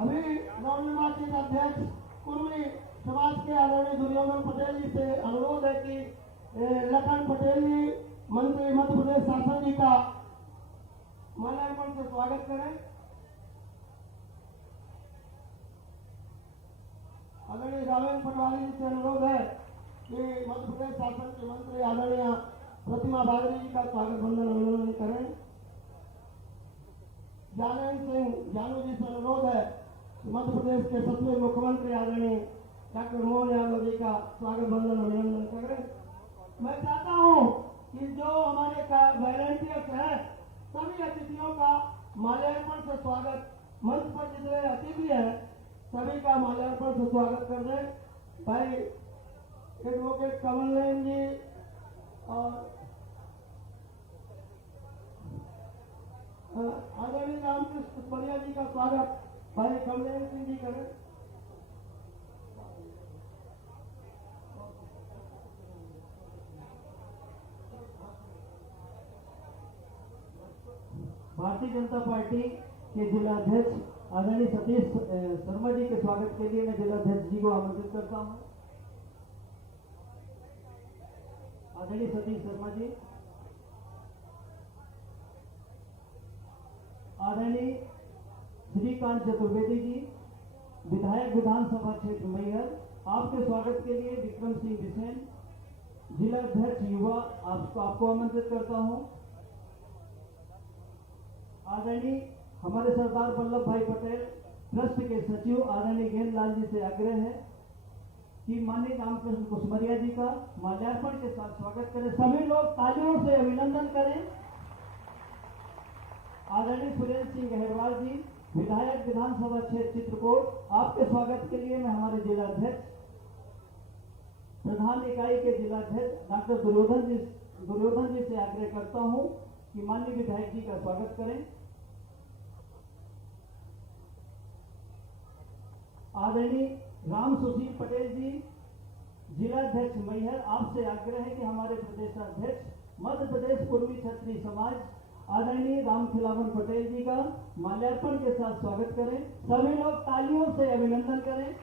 अभी नवनिर्वाचित अध्यक्ष कुर्मी समाज के आदरणीय दुर्योधन पटेल जी से अनुरोध है कि लखन पटेल जी मंत्री मध्य प्रदेश शासन जी का माल्यार्पण से स्वागत करें। आदरणीय रावेन पटवारी जी से अनुरोध है कि मध्य प्रदेश शासन के मंत्री आदरणीय प्रतिमा बागरी जी का स्वागत वंदन अभिनंदन करें। जानवी सिंह जानू जी से अनुरोध है कि मध्य प्रदेश के सत्रह मुख्यमंत्री आदरणीय डॉक्टर मोहन यादव जी का स्वागत वंदन अभिनंदन करें। मैं चाहता हूं कि जो हमारे वॉलंटियर्स हैं सभी अतिथियों का माल्यार्पण से स्वागत, मंच पर जितने अतिथि हैं सभी का माल्यार्पण से स्वागत कर दें। भाई एडवोकेट कमल नयन जी और आदरणीय रामकृष्ण बलिया जी का स्वागत भाई कमलेन सिंह जी करें। भारतीय जनता पार्टी के जिला अध्यक्ष आदरणीय सतीश शर्मा जी के स्वागत के लिए मैं जिला अध्यक्ष जी को आमंत्रित करता हूं। आदरणीय सतीश शर्मा जी, आदरणीय श्रीकांत चतुर्वेदी जी, विधायक विधानसभा क्षेत्र मैहर, आपके स्वागत के लिए विक्रम सिंह बिसेन, जिला अध्यक्ष युवा, आपको आमंत्रित करता हूं। आदरणीय हमारे सरदार वल्लभ भाई पटेल ट्रस्ट के सचिव आदरणीय गेंदलाल जी से आग्रह है कि माननीय रामकृष्ण कुसमरिया जी का माल्यार्पण के साथ स्वागत करें। सभी लोग तालियों से अभिनंदन करें। आदरणीय सुरेंद्र सिंह गहरवाल जी, विधायक विधानसभा क्षेत्र चित्रकूट, आपके स्वागत के लिए मैं हमारे जिला अध्यक्ष प्रधान इकाई के जिला अध्यक्ष डॉक्टर दुर्योधन जी से आग्रह करता हूं कि माननीय विधायक जी का स्वागत करें। आदरणीय राम सुशील पटेल जी, जिला अध्यक्ष मैहर, आपसे आग्रह है कि हमारे प्रदेशाध्यक्ष मध्य प्रदेश पूर्वी क्षत्रिय समाज आदरणीय राम खिलावन पटेल जी का माल्यार्पण के साथ स्वागत करें। सभी लोग तालियों से अभिनंदन करें।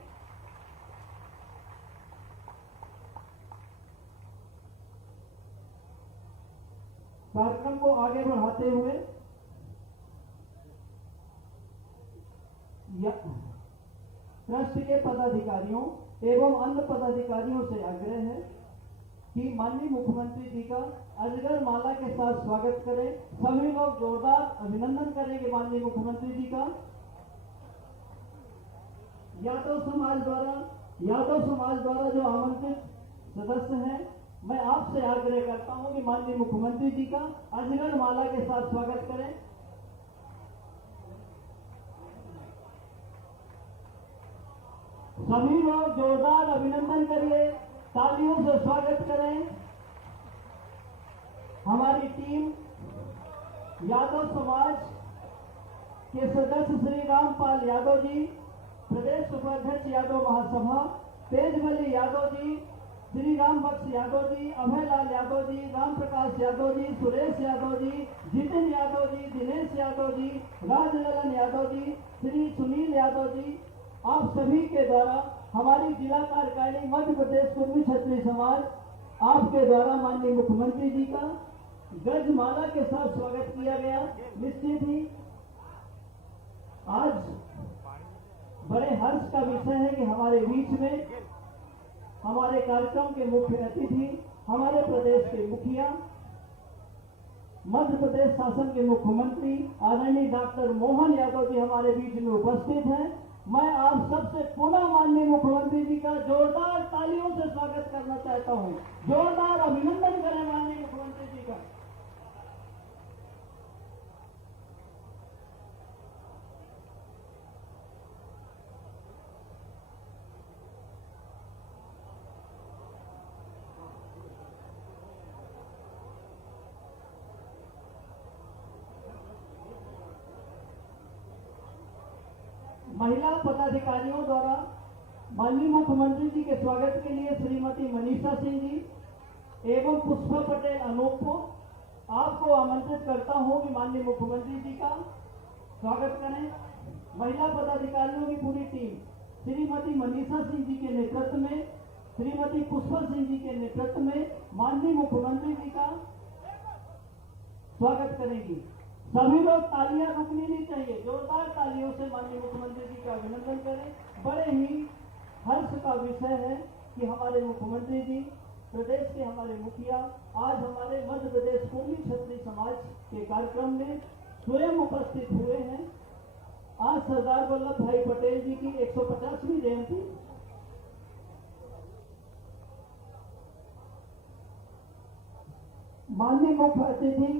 कार्यक्रम को आगे बढ़ाते हुए ट्रस्ट के पदाधिकारियों एवं अन्य पदाधिकारियों से आग्रह है कि माननीय मुख्यमंत्री जी का अजगर माला के साथ स्वागत करें। सभी लोग जोरदार अभिनंदन करेंगे माननीय मुख्यमंत्री जी का। यादव समाज द्वारा जो आमंत्रित सदस्य हैं, मैं आपसे आग्रह करता हूं कि माननीय मुख्यमंत्री जी का अजगर माला के साथ स्वागत करें। सभी लोग जोरदार अभिनंदन करिए, तालियों से स्वागत करें। हमारी टीम यादव समाज के सदस्य श्री रामपाल यादव जी, प्रदेश उपाध्यक्ष यादव महासभा, तेजमली यादव जी, श्री राम बख्श यादव जी, अभयलाल यादव जी, राम प्रकाश यादव जी, सुरेश यादव जी, जितिन यादव जी, दिनेश यादव जी, राजललन यादव जी, श्री सुनील यादव जी, आप सभी के द्वारा हमारी जिला कार्यकारिणी मध्य प्रदेश पूर्वी क्षत्रिय समाज आपके द्वारा माननीय मुख्यमंत्री जी का गजमाला के साथ स्वागत किया गया। निश्चित ही आज बड़े हर्ष का विषय है कि हमारे बीच में हमारे कार्यक्रम के मुख्य अतिथि हमारे प्रदेश के मुखिया, मध्य प्रदेश शासन के मुख्यमंत्री आदरणीय डॉक्टर मोहन यादव जी हमारे बीच में उपस्थित हैं। मैं आप सबसे पुनः माननीय मुख्यमंत्री जी का जोरदार तालियों से स्वागत करना चाहता हूं। जोरदार अभिनंदन करें माननीय मुख्यमंत्री जी का। महिला पदाधिकारियों द्वारा माननीय मुख्यमंत्री जी के स्वागत के लिए श्रीमती मनीषा सिंह जी एवं पुष्पा पटेल अनूपपुर, आपको आमंत्रित करता हूं कि माननीय मुख्यमंत्री जी का स्वागत करें। महिला पदाधिकारियों की पूरी टीम श्रीमती मनीषा सिंह जी के नेतृत्व में, श्रीमती पुष्पा सिंह जी के नेतृत्व में माननीय मुख्यमंत्री जी का स्वागत करेंगी। सभी लोग तालियां रुकनी नहीं चाहिए, जोरदार तालियों से माननीय मुख्यमंत्री जी का अभिनंदन करें। बड़े ही हर्ष का विषय है कि हमारे मुख्यमंत्री जी, प्रदेश के हमारे मुखिया आज हमारे मध्य प्रदेश कुर्मी क्षत्रिय समाज के कार्यक्रम में स्वयं उपस्थित हुए हैं। आज सरदार वल्लभ भाई पटेल जी की 150वीं जयंती माननीय मुख्य अतिथि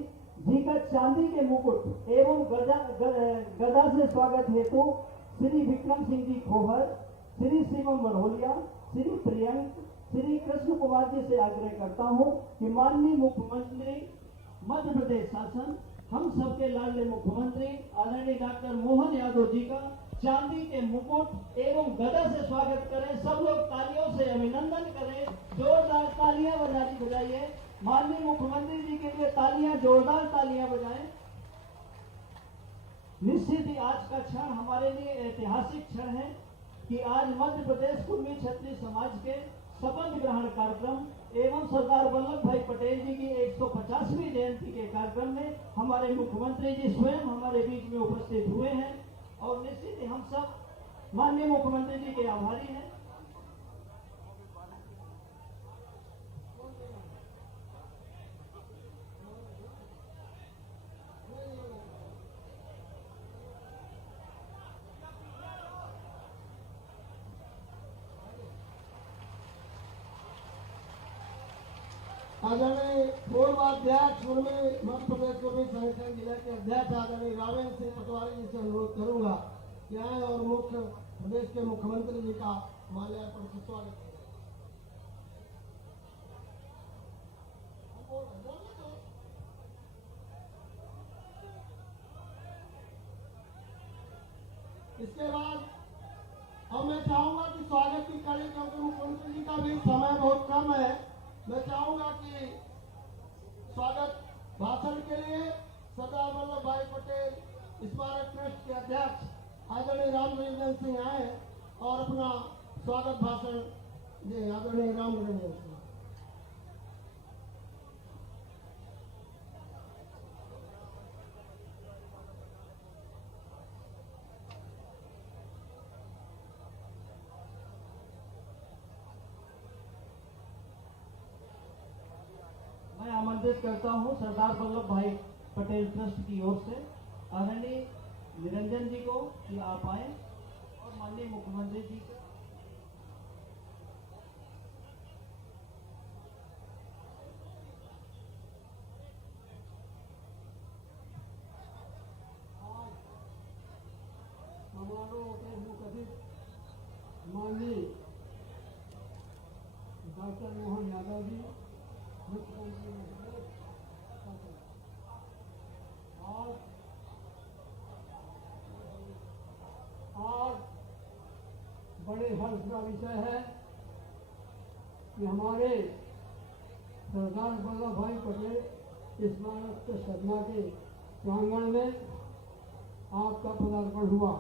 जी का चांदी के मुकुट एवं गदा से स्वागत हेतु श्री विक्रम सिंह जी खोहर, श्री शिवम बढ़ोलिया, श्री प्रियंक, श्री कृष्ण कुमार जी से आग्रह करता हूं कि माननीय मुख्यमंत्री मध्य प्रदेश शासन, हम सबके लाडले मुख्यमंत्री आदरणीय डॉक्टर मोहन यादव जी का चांदी के मुकुट एवं गदा से स्वागत करें। सब लोग तालियों से अभिनंदन करें, जोरदार तालियां बजाइए। माननीय मुख्यमंत्री जी के लिए तालियां, जोरदार तालियां बजाएं। निश्चित ही आज का क्षण हमारे लिए ऐतिहासिक क्षण है कि आज मध्य प्रदेश कुर्मी क्षत्रिय समाज के शपथ ग्रहण कार्यक्रम एवं सरदार वल्लभ भाई पटेल जी की 150वीं जयंती के कार्यक्रम में हमारे मुख्यमंत्री जी स्वयं हमारे बीच में उपस्थित हुए हैं और निश्चित ही हम सब माननीय मुख्यमंत्री जी के आभारी हैं। आदरणीय पूर्व अध्यक्ष मध्य प्रदेश कुर्मी संगठन जिला के अध्यक्ष आदरणीय रावेंद्र सिंह पटवारी जी से अनुरोध करूंगा कि आए और मुख्य प्रदेश के मुख्यमंत्री जी का माल्यार्पण से स्वागत करें। इसके बाद अब मैं चाहूंगा कि स्वागत की कड़ी, क्योंकि मुख्यमंत्री जी का भी समय बहुत कम है, मैं चाहूंगा कि स्वागत भाषण के लिए सरदार वल्लभ भाई पटेल स्मारक ट्रस्ट के अध्यक्ष आदरणीय रामनिरंजन सिंह आए और अपना स्वागत भाषण दे। आदरणीय रामनिरंजन सिंह। मैं आमंत्रित करता हूं सरदार वल्लभ भाई पटेल ट्रस्ट की ओर से आदरणीय निरंजन जी को कि आप आए और माननीय मुख्यमंत्री जी को समारोह के मुख्य अतिथि माननीय डॉक्टर मोहन यादव जी, मुख्यमंत्री आज बड़े हर्ष का विषय है कि हमारे सरदार वल्लभ भाई पटेल स्मारक सदमा के प्रांगण में आपका पदार्पण हुआ।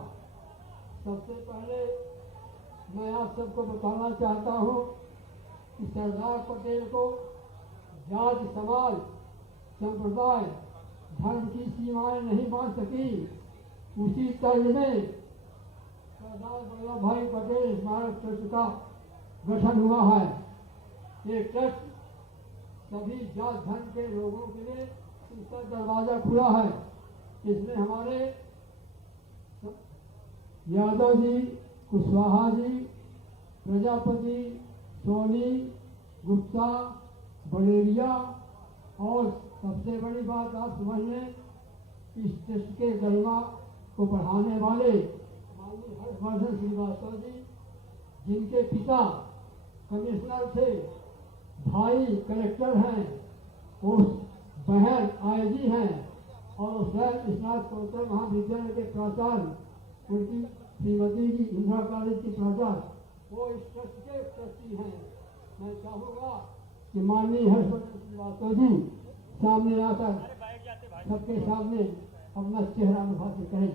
सबसे पहले मैं आप सबको बताना चाहता हूँ कि सरदार पटेल को जाति, समाज, संप्रदाय, धर्म की सीमाएं नहीं बांध सकी। उसी तर्ज में सरदार वल्लभ भाई पटेल स्मारक ट्रस्ट का गठन हुआ है। ये ट्रस्ट सभी जात धर्म के लोगों के लिए इसका दरवाजा खुला है। इसमें हमारे यादव जी, कुशवाहा जी, प्रजापति, सोनी, गुप्ता, बड़ेरिया और सबसे बड़ी बात आप समझ लें, इस ट्रस्ट के गरिमा को बढ़ाने वाले माननीय हर्षवर्धन श्रीवास्तव जी, जिनके पिता कमिश्नर थे, भाई कलेक्टर हैं, उस बहन आईजी हैं और स्वयं स्नातकोत्तर महाविद्यालय के प्राचार्य, उनकी श्रीमती जी इंदिरा कॉलेज की प्राचार्य, वो इस ट्रस्ट के ट्रस्टी हैं। मैं चाहूँगा कि माननीय हर्षवर्धन श्रीवास्तव जी सामने आकर सबके सामने अपना चेहरा निभा के कहें।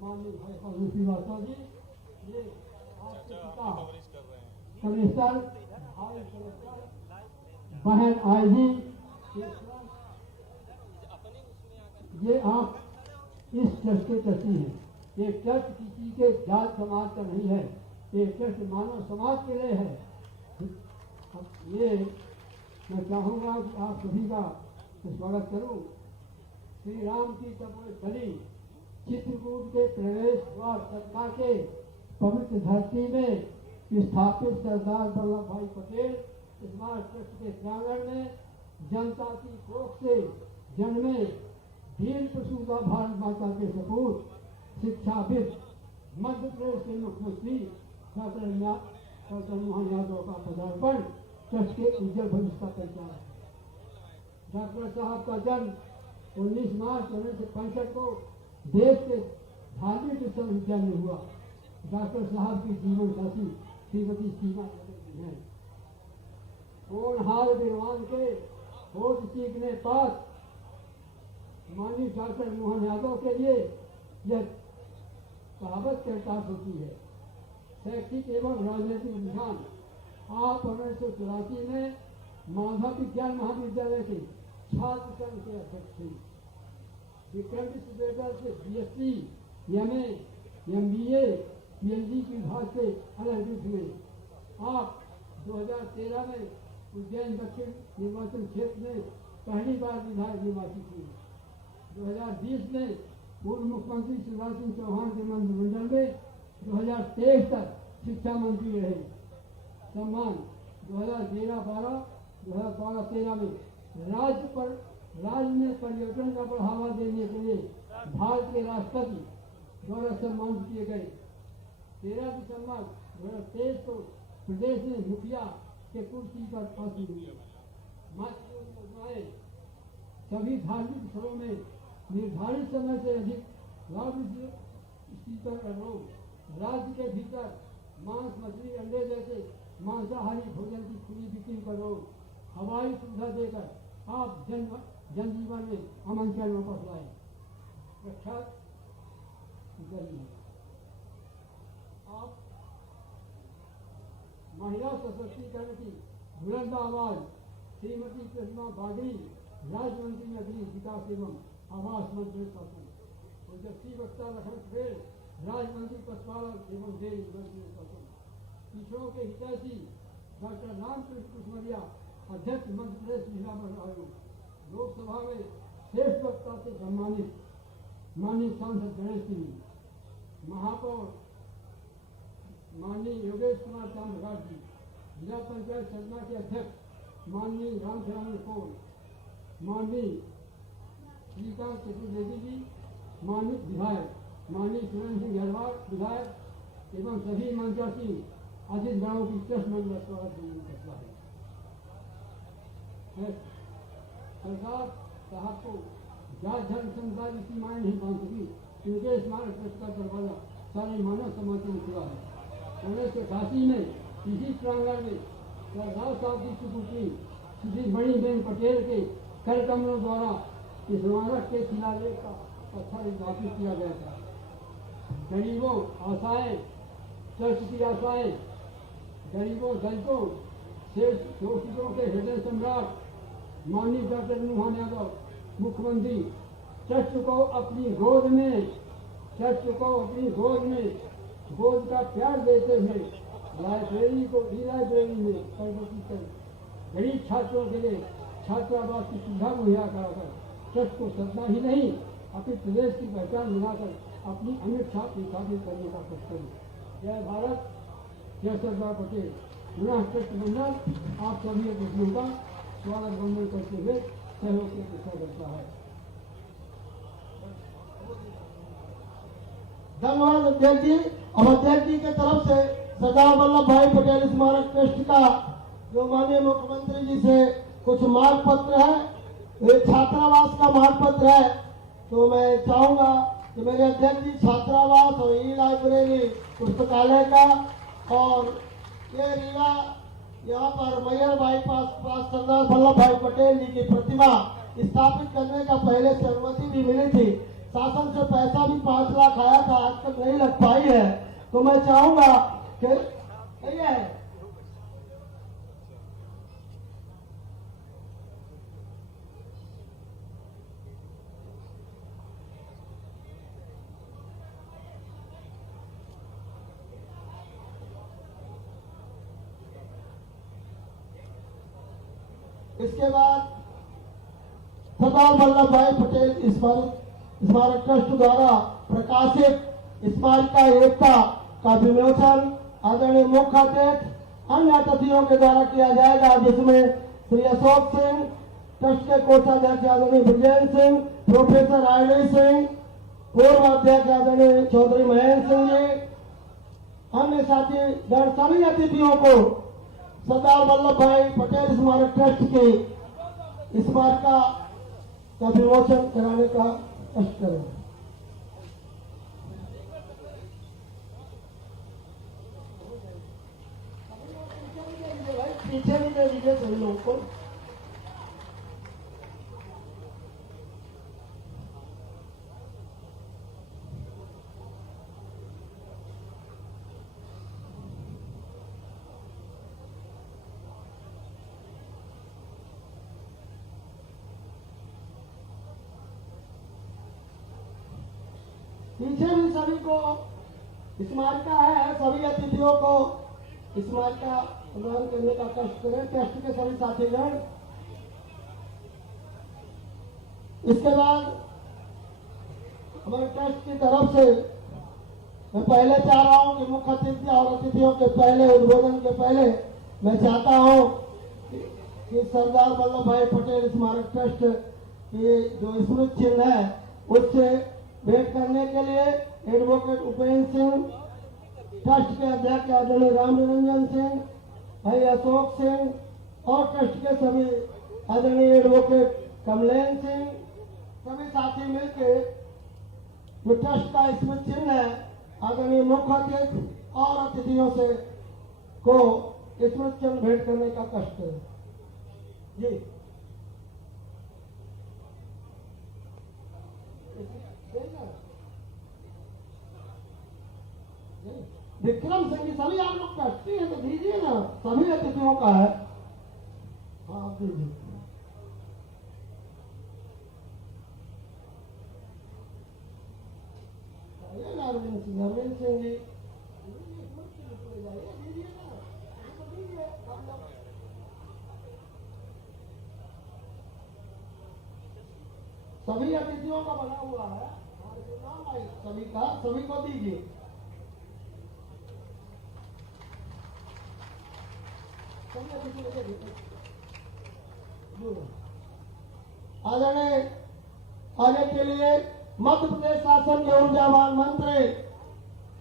माननीय भाई साहब श्रीवास्तव जी, ये आपके पिता कमिश्नर, भाई कमिश्नर, बहन आईजी, ये आप इस ट्रस्ट के ट्रस्टी हैं। ये ट्रस्ट किसी के जात समाज का नहीं है, ये ट्रस्ट मानव समाज के लिए है। अब ये मैं चाहूँगा कि आप सभी का स्वागत करूँ। श्री राम की तपोस्थली चित्रकूट के प्रवेश द्वार सत्ता के पवित्र धरती में स्थापित सरदार वल्लभ भाई पटेल स्मारक ट्रस्ट के प्रांगण में जनता की कोख से जन्मे वीर प्रसूता भारत माता के सपूत शिक्षाविद मध्य प्रदेश के मुख्यमंत्री डॉक्टर मोहन यादव का पदार्पण ट्रस्ट के उज्जवल भविष्य का पहचान है। डॉक्टर साहब का जन्म 19 मार्च 1965 को देश के धार्मिक विश्वविद्यालय में हुआ। डॉक्टर साहब की जीवन साथी श्रीमती सीमा है। होनहार विद्वान के होठ सीखने पास माननीय डॉक्टर मोहन यादव के लिए यह कहावत चरितार्थ होती है। शैक्षिक एवं राजनीतिक विज्ञान आप 1984 में माधव विज्ञान महाविद्यालय के छात्र संघ के अध्यक्ष थे। विक्रम विश्वविद्यालय से BSc, MA, MBA, PhD की विभाग से अलग हुए। आप 2013 में उज्जैन दक्षिण निर्वाचन क्षेत्र में पहली बार विधायक निर्वाचित हुए। 2020 में पूर्व मुख्यमंत्री शिवराज सिंह चौहान के मंत्रिमंडल में 2023 तक शिक्षा मंत्री रहे। सम्मान 2013-12, 2012-13 में राज्य में पर्यटन का बढ़ावा देने के लिए भारत के राष्ट्रपति द्वारा सम्मानित किए गए। 13 दिसंबर 2023 को प्रदेश में मुखिया के कुर्सी पर आसीन हुए। सभी धार्मिक स्थलों में निर्धारित समय से अधिक लाउड राज्य के भीतर मांस, मछली, अंडे जैसे मांसाहारी भोजन की खुली बिक्री करो। हवाई सुविधा देकर आप जनजीवन में अमन चैन वापस लाए। प्रख्यात आप महिला सशक्तिकरण की बुलंद आवाज श्रीमती प्रतिमा बागड़ी, राज्य मंत्री नगरीय विकास एवं आवास मंत्री शासन, ओजस्वी वक्ता लखन पटेल, राज्य मंत्री पशुपालन एवं डेयरी मंत्री शासन, पिछड़ों के हितैषी डॉक्टर रामकृष्ण कुशमरिया, अध्यक्ष मध्य प्रदेश महिला मंडल आयोग, लोकसभा में श्रेष्ठ वक्ता से सम्मानित माननीय सांसद गणेश सिंह, महापौर माननीय योगेश कुमार चांद्रघाट जी, जिला पंचायत सदना के अध्यक्ष माननीय रामचरण कौर, माननीय श्रीकांत चतुर्वेदी जी, माननीय विधायक माननीय सुरेंद्र सिंह गहलवाल विधायक एवं सभी मंचासी अजित गांव की ट्रस्ट मंडल स्वागत करता है। सरकार साहब को जात धर्म संप्रदाय की सीमाएं नहीं बांध सकी, क्योंकि स्मारक ट्रस्ट का दरवाजा सारे मानव समाज को खुला है। 1988 में इसी प्रांगण में सरदार साहब की सुपुत्री श्री मणिबेन पटेल के कर कमलों द्वारा इस स्मारक के शिलालेख का पत्थर स्थापित किया गया था। गरीबों आशाएं, ट्रस्ट की आशाएं, गरीबों दलितों शोषितों के हृदय सम्राट माननीय डॉक्टर मोहन यादव मुख्यमंत्री ट्रस्ट को अपनी गोद में गोद का प्यार देते हुए लाइब्रेरी में परिवर्तित कर गरीब छात्रों के लिए छात्रावास की सुविधा मुहैया कराकर ट्रस्ट को सपना ही नहीं अपने प्रदेश की पहचान बनाकर अपनी अमिट छाप स्थापित करने का कर्तव्य। जय भारत, जय सरदार पटेल। पुनः ट्रस्ट मंडल आप सभी अतिथियों का स्वागत वंदन करते हुए सहयोग की अपेक्षा करता है। धन्यवाद अध्यक्ष जी। अब अध्यक्ष जी के तरफ से सरदार वल्लभ भाई पटेल स्मारक ट्रस्ट का जो माननीय मुख्यमंत्री जी से कुछ मार्ग पत्र है, ये छात्रावास का मार्ग पत्र है, तो मैं चाहूंगा कि मेरे अध्यक्ष जी छात्रावास और ई लाइब्रेरी पुस्तकालय का और ये रीवा यहाँ पर मैयर बाईपास पास सरदार वल्लभ भाई पटेल जी की प्रतिमा स्थापित करने का पहले से अनुमति भी मिली थी। शासन से पैसा भी 5 लाख आया था, आज तक नहीं लग पाई है। तो मैं चाहूंगा कि सही है, इसके बाद सरदार वल्लभ भाई पटेल स्मारक ट्रस्ट द्वारा प्रकाशित स्मारिका एकता का विमोचन आदरणीय मुख्य अतिथि अन्य अतिथियों के द्वारा किया जाएगा, जिसमें श्री अशोक सिंह, ट्रस्ट के कोषाध्यक्ष आदरणीय ब्रजेंद्र सिंह, प्रोफेसर आईडी सिंह, पूर्व अध्यक्ष आदरणीय चौधरी महेंद्र सिंह जी, अन्य साथी गण सभी अतिथियों को सरदार वल्लभ भाई पटेल स्मारक ट्रस्ट की स्मारिका का विमोचन कराने का कष्ट करें। पीछे भी दे दीजिए सभी लोगों को। पीछे भी सभी को स्मारिका है, सभी अतिथियों को स्मारिका प्रदान करने का कष्ट करें, ट्रस्ट के सभी साथीगण। इसके बाद हमारे ट्रस्ट की तरफ से मैं पहले चाह रहा हूं कि मुख्य अतिथि और अतिथियों के पहले उद्बोधन के पहले मैं चाहता हूं कि सरदार वल्लभ भाई पटेल स्मारक ट्रस्ट की जो स्मृति चिन्ह है उससे भेंट करने के लिए एडवोकेट उपेंद्र सिंह, ट्रस्ट के अध्यक्ष आदरणीय राम निरंजन सिंह, भाई अशोक सिंह और ट्रस्ट के सभी आदरणीय एडवोकेट कमलेन सिंह, सभी साथी मिलकर जो ट्रस्ट का स्मृति चिन्ह है आदरणीय मुख्य अतिथि और अतिथियों से को स्मृति चिन्ह भेंट करने का कष्ट करें। जी विक्रम सिंह जी, सभी आप लोग ट्रस्टी हैं तो दीजिए ना, सभी अतिथियों का है। हाँ आप दीजिए। अरविंद सिंह जी सभी अतिथियों का बना हुआ है, सभी का सभी को दीजिए। आदरणीय आगे के लिए मध्य प्रदेश शासन के ऊर्जावान मंत्री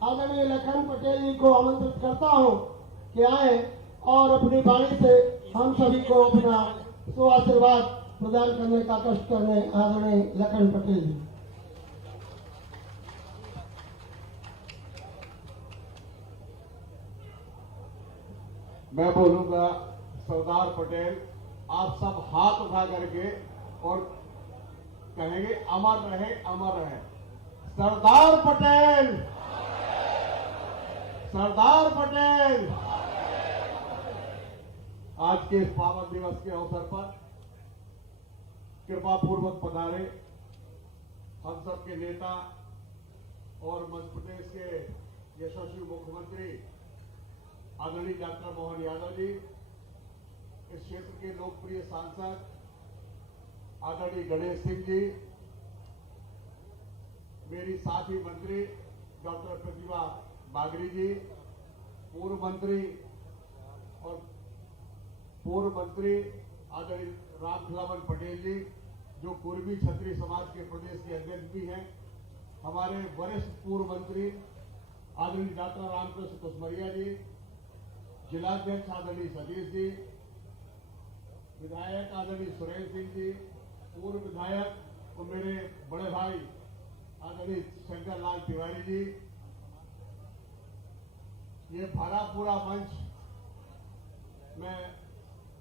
आदरणीय लखन पटेल जी को आमंत्रित करता हूं कि आए और अपनी वाणी से हम सभी को अपना आशीर्वाद प्रदान करने का कष्ट करने आदरणीय लखन पटेल जी। मैं बोलूंगा सरदार पटेल, आप सब हाथ उठा करके और कहेंगे अमर रहे, अमर रहे सरदार पटेल, सरदार पटेल। आज के इस पावन दिवस के अवसर पर कृपा पूर्वक पधारे हम सब के नेता और मध्य प्रदेश के यशस्वी मुख्यमंत्री आदरणीय डॉक्टर मोहन यादव जी, इस क्षेत्र के लोकप्रिय सांसद आदरणीय गणेश सिंह जी, मेरी साथी मंत्री डॉक्टर प्रतिभा बागरी जी, पूर्व मंत्री आदरणीय रामखिलावन पटेल जी, जो पूर्वी क्षत्रिय समाज के प्रदेश के अध्यक्ष भी हैं, हमारे वरिष्ठ पूर्व मंत्री आदरणीय डॉक्टर रामकृष्ण कुसमरिया जी, जिलाध्यक्ष आदरणीय सतीश जी, विधायक आदरणीय सुरेश सिंह जी, पूर्व विधायक और मेरे बड़े भाई आदरणीय शंकर लाल तिवारी जी, ये भरा पूरा मंच, मैं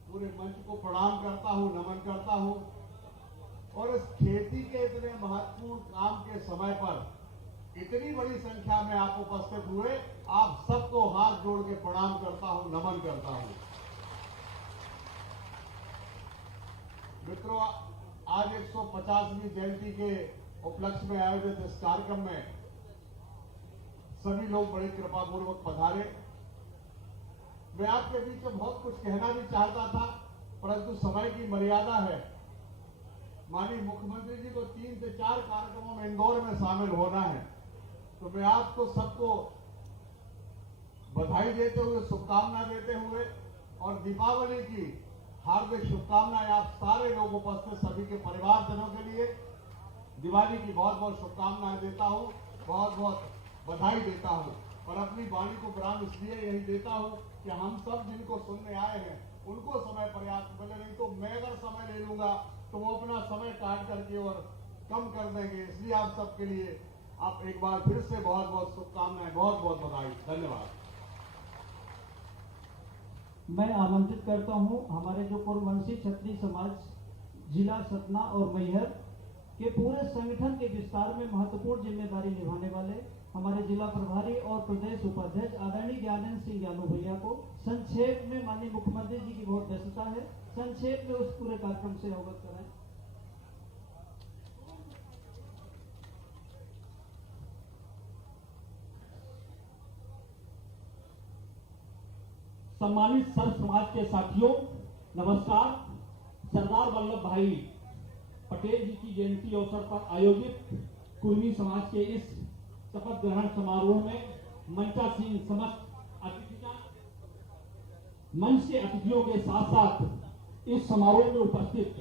पूरे मंच को प्रणाम करता हूं, नमन करता हूं। और इस खेती के इतने महत्वपूर्ण काम के समय पर इतनी बड़ी संख्या में आप उपस्थित हुए, आप सबको हाथ जोड़ के प्रणाम करता हूं, नमन करता हूं। मित्रों, आज 150वीं जयंती के उपलक्ष्य में आयोजित इस कार्यक्रम में सभी लोग बड़े कृपापूर्वक पधारे। मैं आपके बीच में बहुत कुछ कहना भी चाहता था, परंतु समय की मर्यादा है। माननीय मुख्यमंत्री जी को 3 से 4 कार्यक्रमों में इंदौर में शामिल होना है, तो मैं आपको सबको बधाई देते हुए, शुभकामना देते हुए और दीपावली की हार्दिक शुभकामनाएं आप सारे लोग उपस्थित सभी के परिवारजनों के लिए दिवाली की बहुत बहुत शुभकामनाएं देता हूं, बहुत बहुत बधाई देता हूं। और अपनी वाणी को विराम इसलिए यही देता हूं कि हम सब जिनको सुनने आए हैं उनको समय पर्याप्त मिले, नहीं तो मैं अगर समय ले लूंगा तो वो अपना समय काट करके और कम कर देंगे। इसलिए आप सबके लिए आप एक बार फिर से बहुत बहुत शुभकामनाएं, बहुत बहुत बधाई, धन्यवाद। मैं आमंत्रित करता हूं हमारे जो पूर्ववंशी क्षत्रिय समाज जिला सतना और मैहर के पूरे संगठन के विस्तार में महत्वपूर्ण जिम्मेदारी निभाने वाले हमारे जिला प्रभारी और प्रदेश उपाध्यक्ष आदरणीय ज्ञानेंद्र सिंह ज्ञानू भैया को संक्षेप में, माननीय मुख्यमंत्री जी की बहुत व्यस्तता है, संक्षेप में उस पूरे कार्यक्रम से अवगत कराएं। सम्मानित सर्व समाज के साथियों, नमस्कार। सरदार वल्लभ भाई पटेल जी की जयंती अवसर पर आयोजित कुर्मी समाज के इस शपथ ग्रहण समारोह में मंचासीन समस्त अतिथियां, मंच के अतिथियों के साथ साथ इस समारोह में उपस्थित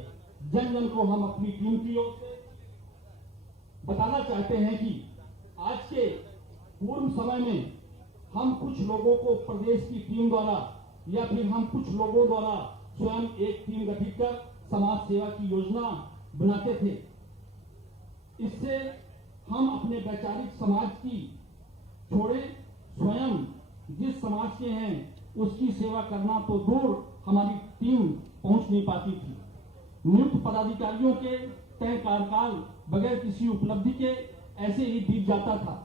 जन जन को हम अपनी टीम की ओर से बताना चाहते हैं कि आज के पूर्व समय में हम कुछ लोगों को प्रदेश की टीम द्वारा या फिर हम कुछ लोगों द्वारा स्वयं एक टीम गठित कर समाज सेवा की योजना बनाते थे। इससे हम अपने वैचारिक समाज की छोड़े, स्वयं जिस समाज के हैं उसकी सेवा करना तो दूर हमारी टीम पहुंच नहीं पाती थी। नियुक्त पदाधिकारियों के तय कार्यकाल बगैर किसी उपलब्धि के ऐसे ही बीत जाता था।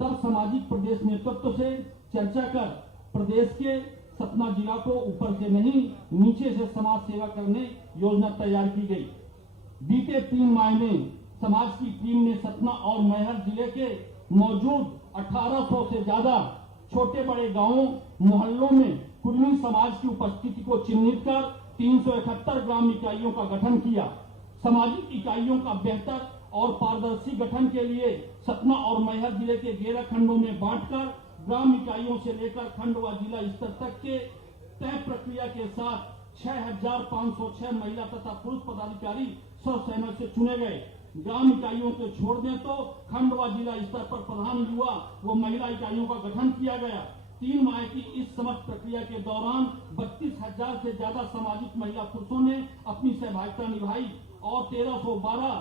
तब सामाजिक प्रदेश नेतृत्व से चर्चा कर प्रदेश के सतना जिला को ऊपर से नहीं नीचे से समाज सेवा करने योजना तैयार की गई। बीते 3 माह में समाज की टीम ने सतना और मैहर जिले के मौजूद 1800 से ज्यादा छोटे बड़े गांवों मोहल्लों में कुर्मी समाज की उपस्थिति को चिन्हित कर 371 ग्राम इकाइयों का गठन किया। सामाजिक इकाइयों का बेहतर और पारदर्शी गठन के लिए सतना और मैहर जिले के 11 खंडों में बांटकर ग्राम इकाइयों से लेकर खंड व जिला स्तर तक के तय प्रक्रिया के साथ 6506 महिला तथा पुरुष पदाधिकारी स्वसैनिक से चुने गए। ग्राम इकाइयों को छोड़ दें तो खंड व जिला स्तर पर प्रधान युवा व महिला इकाइयों का गठन किया गया। 3 माह की इस समस्त प्रक्रिया के दौरान 32,000 से ज्यादा सामाजिक महिला पुरुषों ने अपनी सहभागिता निभाई और 1312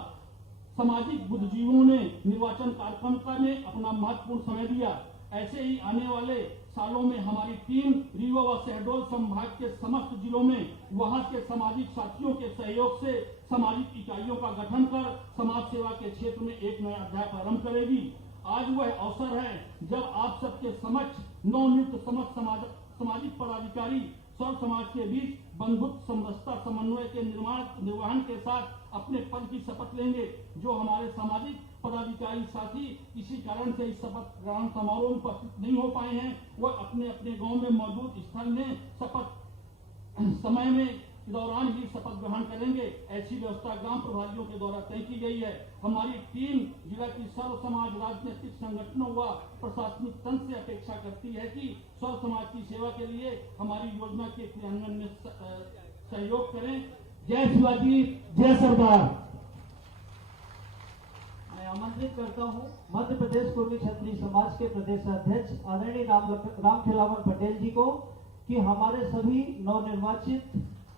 सामाजिक बुद्धिजीवियों ने निर्वाचन कार्यक्रम में अपना महत्वपूर्ण समय दिया। ऐसे ही आने वाले सालों में हमारी टीम रीवा व शहडोल संभाग के समस्त जिलों में वहां के सामाजिक साथियों के सहयोग से सामाजिक इकाइयों का गठन कर समाज सेवा के क्षेत्र में एक नया अध्याय प्रारंभ करेगी। आज वह अवसर है जब आप सबके समक्ष नवनियुक्त समस्त सामाजिक पदाधिकारी सर्व समाज के बीच बंधुत्व समरसता समन्वय के निर्वहन के साथ अपने पद की शपथ लेंगे। जो हमारे सामाजिक पदाधिकारी साथी किसी कारण से इस शपथ ग्रहण समारोह में उपस्थित नहीं हो पाए हैं, वह अपने अपने गांव में मौजूद स्थल में शपथ समय में दौरान ही शपथ ग्रहण करेंगे। ऐसी व्यवस्था ग्राम प्रभारियों के द्वारा तय की गई है। हमारी टीम जिला की सर्व समाज राजनीतिक संगठनों व प्रशासनिक तंत्र से अपेक्षा करती है कि सर्व समाज की सेवा के लिए हमारी योजना के क्रियान्वयन में सहयोग करें। जय शिवाजी, जय सरदार। मैं आमंत्रित करता हूं मध्य प्रदेश कुर्मी क्षत्रिय समाज के प्रदेश अध्यक्ष आदरणीय रामखेलावन पटेल जी को कि हमारे सभी नवनिर्वाचित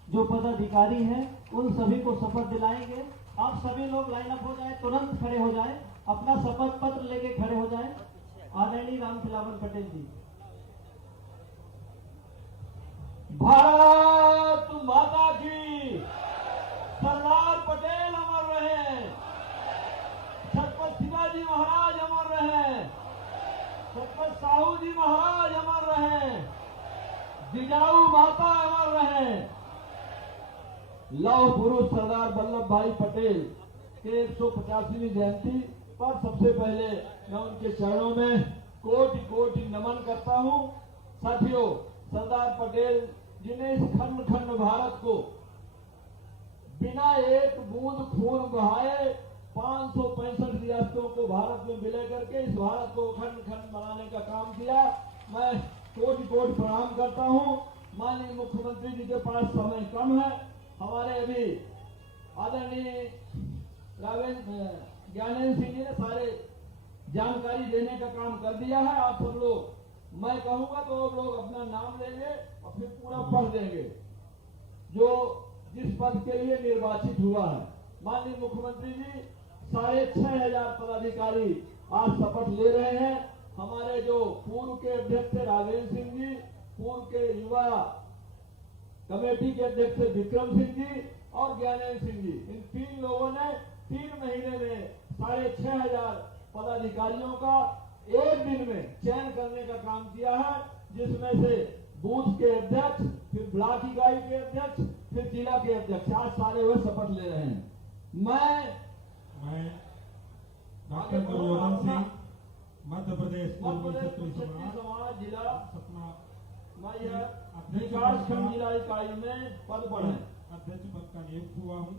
जो पदाधिकारी हैं उन सभी को शपथ दिलाएंगे। आप सभी लोग लाइन अप हो जाए, तुरंत खड़े हो जाए, अपना शपथ पत्र लेके खड़े हो जाए। आदरणीय रामखेलावन पटेल जी। भारत माता की, सरदार पटेल अमर रहे। जी महाराज अमर रहे, सतपथ साहू जी महाराज अमर रहे, जिजाऊ माता अमर रहे। लौह पुरुष सरदार वल्लभ भाई पटेल के 150वीं जयंती पर सबसे पहले मैं उनके चरणों में कोटि कोटि नमन करता हूं। साथियों, सरदार पटेल जी ने इस खंड खंड भारत को बिना एक बूंद खून बहाए 565 रियासतों को भारत में विलय करके इस भारत को खंड खंड बनाने का काम किया। मैं कोटि कोटि प्रणाम करता हूं। माननीय मुख्यमंत्री जी के पास समय कम है। हमारे अभी आदरणीय ज्ञानेंद्र सिंह जी ने सारे जानकारी देने का काम कर दिया है। आप सब लोग, मैं कहूंगा तो आप लोग अपना नाम लेंगे और फिर पूरा पढ़ देंगे जो जिस पद के लिए निर्वाचित हुआ है। माननीय मुख्यमंत्री जी 6,500 पदाधिकारी आज शपथ ले रहे हैं। हमारे जो पूर्व के अध्यक्ष थे राघवेंद्र सिंह जी, पूर्व के युवा कमेटी के अध्यक्ष विक्रम सिंह जी और ज्ञानेंद्र सिंह जी, इन 3 लोगों ने 3 महीने में 6,500 पदाधिकारियों का एक दिन में चयन करने का काम किया है, जिसमें से बूथ के अध्यक्ष, फिर ब्लॉक इकाई के अध्यक्ष, फिर जिला के अध्यक्ष, आज सारे वह शपथ ले रहे हैं। मैं डॉक्टर दुर्योधन सिंह, मध्य प्रदेश क्षत्रिय समाज जिला सतना विकास खंड जिला इकाई में पद पर है। अध्यक्ष पद का नियुक्त हुआ हूँ।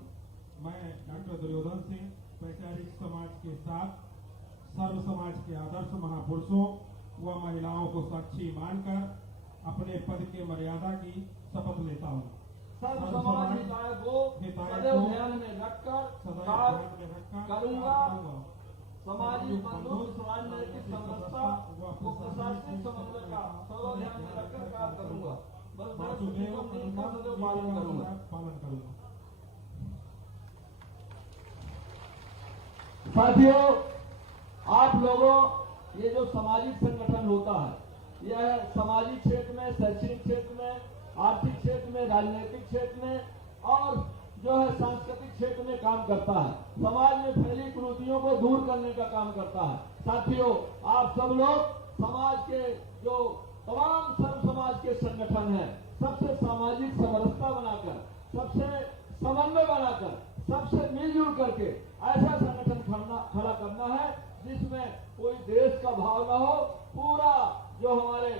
मैं डॉक्टर दुर्योधन सिंह वैचारिक समाज के साथ सर्व समाज के आदर्श महापुरुषों व महिलाओं को साक्षी मानकर अपने पद के मर्यादा की शपथ लेता हूँ। सर्व समाज हिताय को सदैव ध्यान में रखकर करूंगा। सामाजिक बंधुत्व, समाज नैतिक समरसता व प्रशासनिक समन्वय का सदैव ध्यान में रखकर कार्य करूंगा। सदैव पालन करूंगा। साथियों, आप लोगों, ये जो सामाजिक संगठन होता है, यह सामाजिक क्षेत्र में, शैक्षणिक क्षेत्र में, आर्थिक क्षेत्र में, राजनीतिक क्षेत्र में और जो है सांस्कृतिक क्षेत्र में काम करता है। समाज में फैली कुरीतियों को दूर करने का काम करता है। साथियों, आप सब लोग समाज के जो तमाम सर्व समाज के संगठन हैं, सबसे सामाजिक समरसता बनाकर, सबसे समन्वय बनाकर, सबसे मिलजुल करके ऐसा संगठन खड़ा करना है जिसमें कोई देश का भाव न हो। पूरा जो हमारे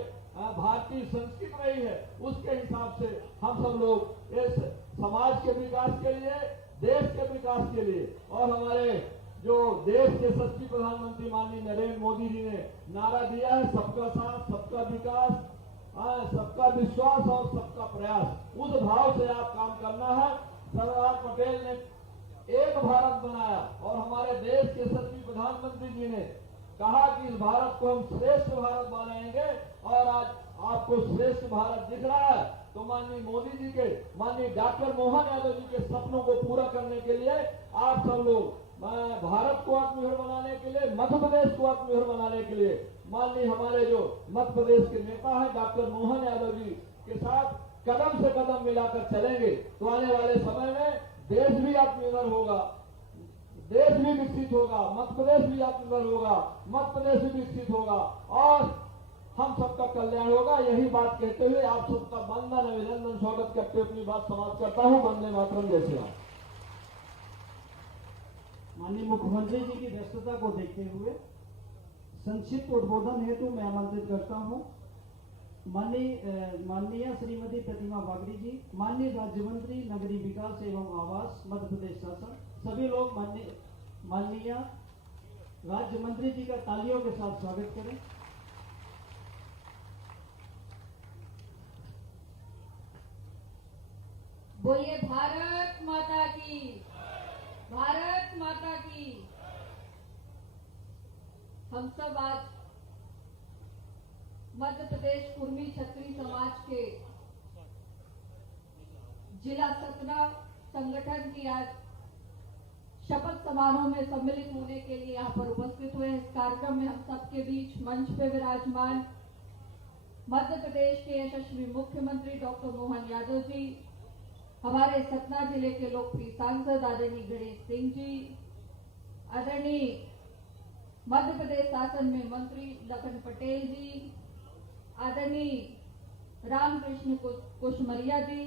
भारतीय संस्कृति रही है उसके हिसाब से हम सब लोग इस समाज के विकास के लिए, देश के विकास के लिए और हमारे जो देश के यशस्वी प्रधानमंत्री माननीय नरेंद्र मोदी जी ने नारा दिया है, सबका साथ, सबका विकास, सबका विश्वास और सबका प्रयास, उस भाव से आप काम करना है। सरदार पटेल ने एक भारत बनाया और हमारे देश के यशस्वी प्रधानमंत्री जी ने कहा कि इस भारत को हम श्रेष्ठ भारत बनाएंगे और आज आपको श्रेष्ठ भारत दिख रहा है। तो माननीय मोदी जी के, माननीय डॉक्टर मोहन यादव जी के सपनों को पूरा करने के लिए आप सब लोग भारत को आत्मनिर्भर बनाने के लिए, मध्य प्रदेश को आत्मनिर्भर बनाने के लिए माननीय हमारे जो मध्य प्रदेश के नेता है डॉक्टर मोहन यादव जी के साथ कदम से कदम मिलाकर चलेंगे तो आने वाले समय में देश भी आत्मनिर्भर होगा, देश भी विकसित होगा, मध्य प्रदेश भी आत्मनिर्भर होगा, मध्य प्रदेश भी विकसित होगा और हम सबका कल्याण होगा। यही बात कहते हुए आप सबका वंदन, अभिनंदन, स्वागत करते अपनी बात समाप्त करता हूँ। वंदे मातरम, जय श्री राम। माननीय मुख्यमंत्री जी की व्यस्तता को देखते हुए संक्षिप्त उद्बोधन हेतु मैं आमंत्रित करता हूं माननीय श्रीमती प्रतिमा बागड़ी जी, माननीय राज्य मंत्री नगरीय विकास एवं आवास मध्य प्रदेश शासन, सभी लोग माननीय राज्य मंत्री जी का तालियों के साथ स्वागत करें। बोलिए भारत माता की, भारत माता की। हम सब आज मध्य प्रदेश कुर्मी क्षत्रिय समाज के जिला सतना संगठन की आज शपथ समारोह में सम्मिलित होने के लिए यहाँ पर उपस्थित हुए। इस कार्यक्रम में हम सबके बीच मंच पे विराजमान मध्य प्रदेश के यशस्वी मुख्यमंत्री डॉक्टर मोहन यादव जी, हमारे सतना जिले के लोकप्रिय सांसद आदरणीय गणेश सिंह जी, आदरणीय मध्य प्रदेश शासन में मंत्री लखन पटेल जी, आदरणीय रामकृष्ण कुशमरिया जी,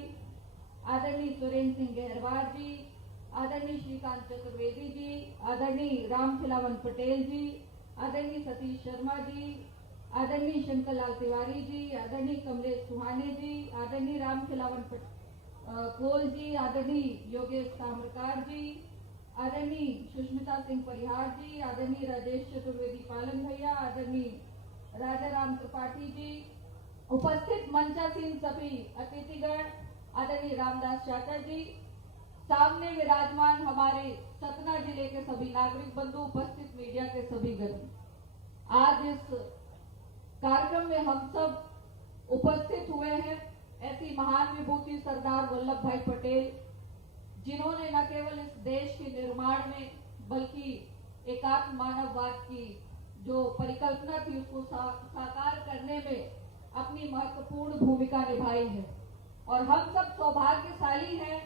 आदरणीय सुरेंद्र सिंह गहरवार जी, आदरणीय श्रीकांत चतुर्वेदी जी, आदरणीय रामखिलावन पटेल जी, आदरणीय सतीश शर्मा जी, आदरणीय शंकर लाल तिवारी जी, आदरणीय कमलेश सुहाने जी, आदरणीय रामखिलावन कोल जी, आदरणीय योगेश ताम्रकार जी, आदरणीय सुष्मिता सिंह परिहार जी, आदरणीय राजेश चतुर्वेदी पालन भैया, आदरणीय राजा राम त्रिपाठी जी, उपस्थित मंचासीन सभी अतिथिगण, आदरणीय रामदास चाचा जी, सामने विराजमान हमारे सतना जिले के सभी नागरिक बंधु, उपस्थित मीडिया के सभी गण, आज इस कार्यक्रम में हम सब उपस्थित हुए हैं ऐसी महान विभूति सरदार वल्लभ भाई पटेल, जिन्होंने न केवल इस देश के निर्माण में बल्कि एकात्म मानववाद की जो परिकल्पना थी उसको साकार करने में अपनी महत्वपूर्ण भूमिका निभाई है। और हम सब सौभाग्यशाली हैं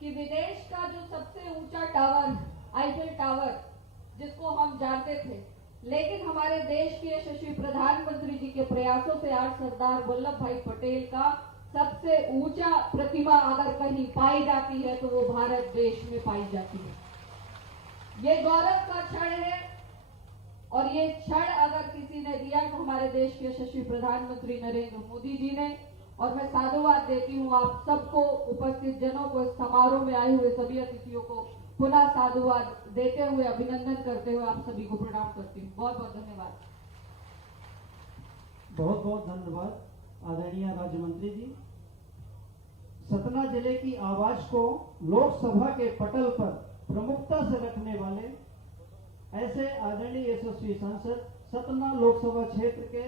कि विदेश का जो सबसे ऊंचा टावर, आईफेल टावर, जिसको हम जानते थे, लेकिन हमारे देश के यशस्वी प्रधानमंत्री जी के प्रयासों से आज सरदार वल्लभ भाई पटेल का सबसे ऊंचा प्रतिमा अगर कहीं पाई जाती है तो वो भारत देश में पाई जाती है। ये गौरव का क्षण है और ये क्षण अगर किसी ने दिया तो हमारे देश के यशस्वी प्रधानमंत्री नरेंद्र मोदी जी ने। और मैं साधुवाद देती हूँ आप सबको, उपस्थित जनों को, इस समारोह में आए हुए सभी अतिथियों को पुनः साधुवाद देते हुए, अभिनंदन करते हुए आप सभी को प्रणाम करती हूँ। बहुत बहुत धन्यवाद। बहुत बहुत धन्यवाद आदरणीय राज्य मंत्री जी। सतना जिले की आवाज को लोकसभा के पटल पर प्रमुखता से रखने वाले ऐसे आदरणीय यशस्वी सांसद, सतना लोकसभा क्षेत्र के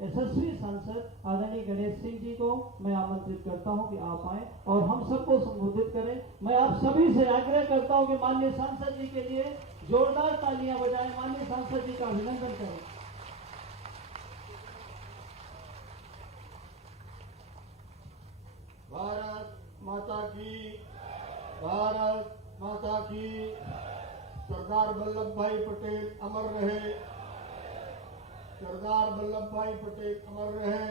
यशस्वी सांसद आदरणीय गणेश सिंह जी को मैं आमंत्रित करता हूं कि आप आए और हम सबको संबोधित करें। मैं आप सभी से आग्रह करता हूं कि माननीय सांसद जी के लिए जोरदार तालियां बजाएं, माननीय सांसद जी का अभिनंदन करें। भारत माता की, भारत माता की। सरदार वल्लभ भाई पटेल अमर रहे, सरदार वल्लभ भाई पटेल अमर रहे।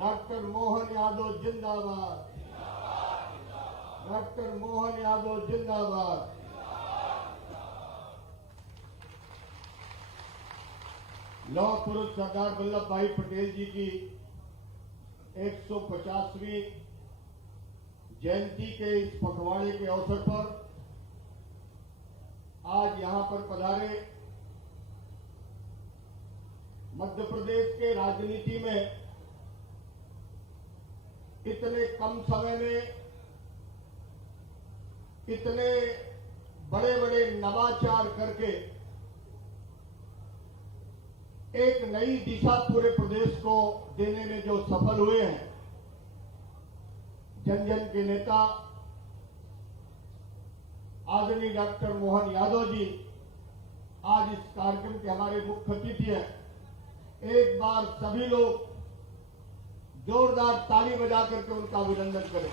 डॉक्टर मोहन यादव जिंदाबाद, डॉक्टर मोहन यादव जिंदाबाद। लौह पुरुष सरदार वल्लभ भाई पटेल जी की 150वीं जयंती के इस पखवाड़े के अवसर पर आज यहां पर पधारे मध्य प्रदेश के राजनीति में इतने कम समय में इतने बड़े बड़े नवाचार करके एक नई दिशा पूरे प्रदेश को देने में जो सफल हुए हैं, जन जन के नेता आदरणीय डॉक्टर मोहन यादव जी आज इस कार्यक्रम के हमारे मुख्य अतिथि हैं। एक बार सभी लोग जोरदार ताली बजा करके उनका अभिनंदन करें।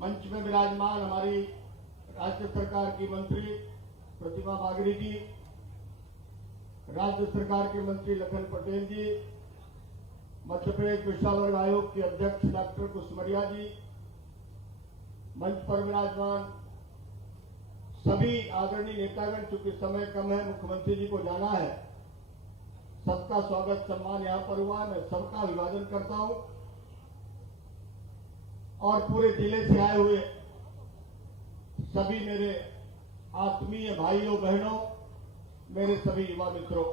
मंच में विराजमान हमारी राज्य सरकार की मंत्री प्रतिमा बागरी जी, राज्य सरकार के मंत्री लखन पटेल जी, मध्य प्रदेश पिछड़ा वर्ग आयोग के अध्यक्ष डॉक्टर कुशमरिया जी, मंच पर विराजमान सभी आदरणीय नेतागण, चूंकि समय कम है, मुख्यमंत्री जी को जाना है, सबका स्वागत सम्मान यहां पर हुआ। मैं सबका अभिवादन करता हूं और पूरे जिले से आए हुए सभी मेरे आत्मीय भाइयों बहनों, मेरे सभी युवा मित्रों,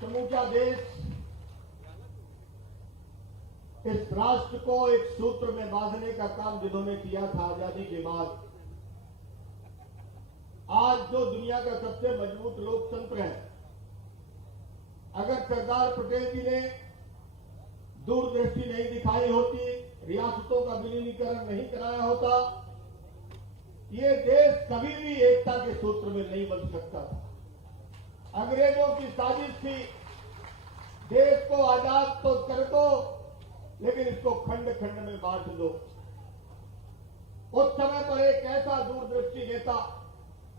समूचा देश इस राष्ट्र को एक सूत्र में बांधने का काम जिन्होंने किया था आजादी के बाद, आज जो दुनिया का सबसे मजबूत लोकतंत्र है, अगर सरदार पटेल जी ने दूरदृष्टि नहीं दिखाई होती, रियासतों का विलीनीकरण नहीं कराया होता, ये देश कभी भी एकता के सूत्र में नहीं बन सकता था। अंग्रेजों की साजिश थी देश को आजाद तो कर दो, लेकिन इसको खंड खंड में बांट दो। उस समय पर एक ऐसा दूरदृष्टि नेता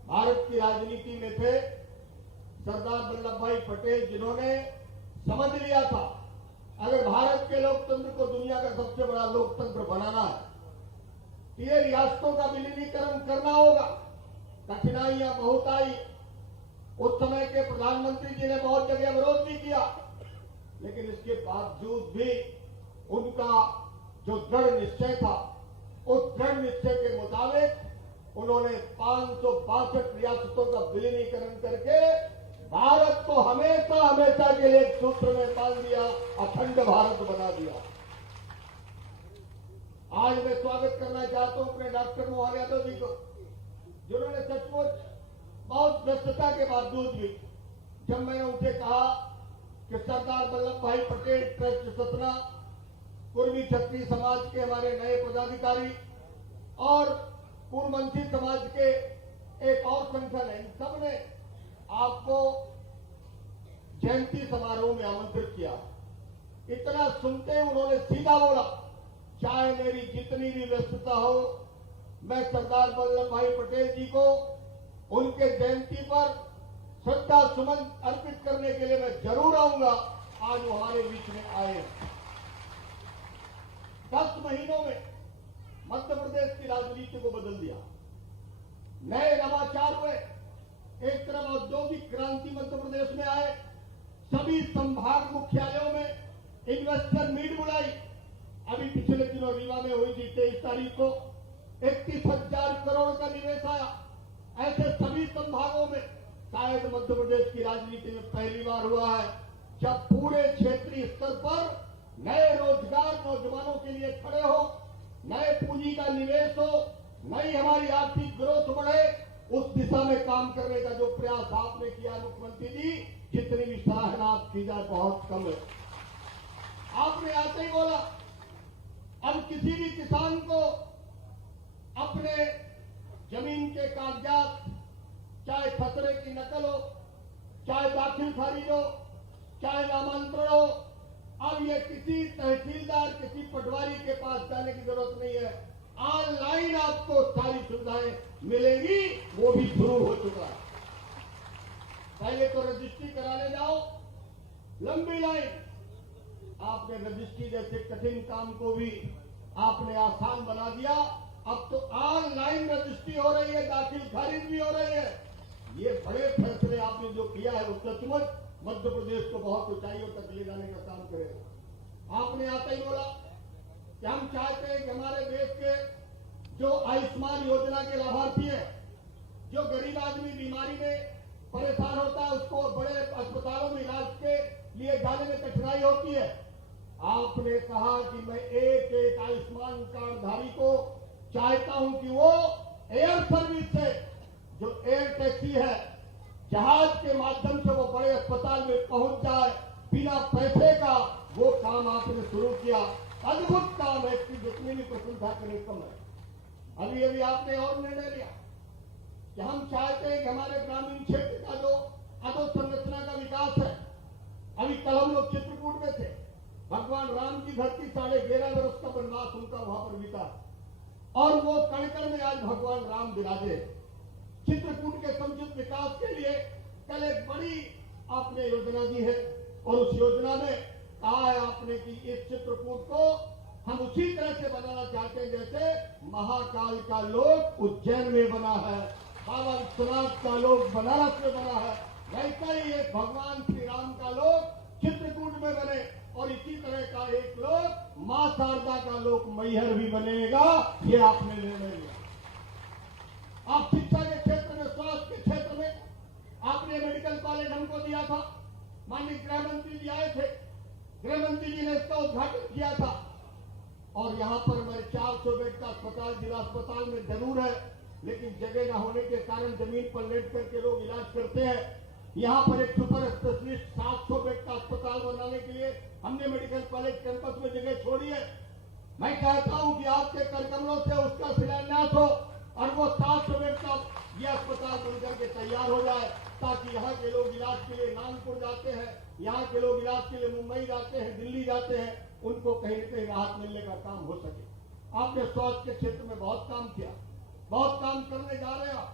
भारत की राजनीति में थे, सरदार वल्लभ भाई पटेल, जिन्होंने समझ लिया था अगर भारत के लोकतंत्र को दुनिया का सबसे बड़ा लोकतंत्र बनाना है तो ये रियासतों का विलीनीकरण करना होगा। कठिनाइयां बहुत आई। उस समय के प्रधानमंत्री जी ने बहुत जगह विरोध भी किया, लेकिन इसके बावजूद भी उनका जो दृढ़ निश्चय था, उस दृढ़ निश्चय के मुताबिक उन्होंने 562 रियासतों का विलीनीकरण करके भारत को हमेशा हमेशा के लिए एक सूत्र में बांध दिया, अखंड भारत बना दिया। आज मैं स्वागत करना चाहता हूं अपने डॉक्टर मोहन यादव जी को, जिन्होंने सचमुच बहुत व्यस्तता के बावजूद भी, जब मैंने उनसे कहा कि सरदार वल्लभ भाई पटेल ट्रस्ट सतना, कुर्मी क्षत्रिय समाज के हमारे नए पदाधिकारी और पूर्ववंशी समाज के एक और संगठन है, इन सबने आपको जयंती समारोह में आमंत्रित किया। इतना सुनते उन्होंने सीधा बोला, चाहे मेरी जितनी भी व्यस्तता हो, मैं सरदार वल्लभ भाई पटेल जी को उनके जयंती पर श्रद्धा सुमन अर्पित करने के लिए मैं जरूर आऊंगा। आज वो हमारे बीच में आए। 10 महीनों में मध्य प्रदेश की राजनीति को बदल दिया। नए नवाचार हुए, एक तरफ औद्योगिक क्रांति मध्य प्रदेश में आए, सभी संभाग मुख्यालयों में इन्वेस्टर मीट बुलाई। अभी पिछले दिनों रीवा में हुई थी, 23 तारीख को 31,000 करोड़ का निवेश आया। ऐसे सभी संभागों में शायद मध्य प्रदेश की राजनीति में पहली बार हुआ है जब पूरे क्षेत्रीय स्तर पर नए रोजगार नौजवानों के लिए खड़े हो, नए पूंजी का निवेश हो, नई हमारी आर्थिक ग्रोथ बढ़े। उस दिशा में काम करने का जो प्रयास आपने किया मुख्यमंत्री जी, जितनी भी सराहना आप की जाए बहुत कम है। आपने आते ही बोला अब किसी भी किसान को अपने जमीन के कागजात, चाहे खसरे की नकल हो, चाहे दाखिल खारिज हो, चाहे नामांतरण हो, अब ये किसी तहसीलदार, किसी पटवारी के पास जाने की जरूरत नहीं है। ऑनलाइन आपको सारी सुविधाएं मिलेंगी, वो भी शुरू हो चुका है। पहले तो रजिस्ट्री कराने जाओ, लंबी लाइन। आपने रजिस्ट्री जैसे कठिन काम को भी आपने आसान बना दिया। अब तो ऑनलाइन रजिस्ट्री हो रही है, दाखिल खारिज भी हो रही है। ये बड़े फैसले आपने जो किया है वो सचमुच मध्य प्रदेश को बहुत ऊंचाइयों तक ले जाने का काम करेगा। आपने आते ही बोला कि हम चाहते हैं कि हमारे देश के जो आयुष्मान योजना के लाभार्थी हैं, जो गरीब आदमी बीमारी में परेशान होता है, उसको बड़े अस्पतालों में इलाज के लिए जाने में कठिनाई होती है। आपने कहा कि मैं एक एक आयुष्मान कार्डधारी को चाहता हूं कि वो एयर सर्विस से, जो एयर टैक्सी है, जहाज के माध्यम से वो बड़े अस्पताल में पहुंच जाए बिना पैसे का। वो काम आपने शुरू किया, अद्भुत काम है, इसकी जितनी भी प्रशंसा करें कम है। अभी अभी आपने और निर्णय लिया कि हम चाहते हैं कि हमारे ग्रामीण क्षेत्र का जो अधोसंरचना का विकास है, अभी कल हम लोग चित्रकूट में थे, भगवान राम की धरती 11.5 वर्ष का वनवास उनका वहां पर बीता और वो कण में आज भगवान राम विराजे। चित्रकूट के समुचित विकास के लिए कल एक बड़ी आपने योजना दी है और उस योजना में कहा है आपने कि इस चित्रकूट को हम उसी तरह से बनाना चाहते हैं जैसे महाकाल का लोक उज्जैन में बना है, बाबा विश्वनाथ का लोक बनारस में बना है, वैसा ही एक भगवान श्री राम का लोक चित्रकूट में बने और इसी तरह का एक लोक मां शारदा का लोक मैहर भी बनेगा। ये आपने निर्णय लिया। आप शिक्षा के क्षेत्र में, स्वास्थ्य के क्षेत्र में आपने मेडिकल कॉलेज हमको दिया था। माननीय गृह मंत्री जी आए थे, गृह मंत्री जी ने इसका उद्घाटन किया था और यहाँ पर हमारे 400 बेड का अस्पताल जिला अस्पताल में जरूर है, लेकिन जगह न होने के कारण जमीन पर लेट करके लोग इलाज करते हैं। यहाँ पर एक सुपर स्पेशलिस्ट 700 बेड का अस्पताल बनाने के लिए हमने मेडिकल कॉलेज कैंपस में जगह छोड़ी है। मैं कहता हूँ कि आपके करकमलों से उसका शिलान्यास हो और वो 700 बेड का ये अस्पताल बनकर के तैयार हो जाए, ताकि यहाँ के लोग इलाज के लिए नागपुर जाते हैं, यहाँ के लोग इलाज के लिए मुंबई जाते हैं, दिल्ली जाते हैं, उनको कहीं न कहीं राहत मिलने का काम हो सके। आपने स्वास्थ्य के क्षेत्र में बहुत काम किया, बहुत काम करने जा रहे हैं।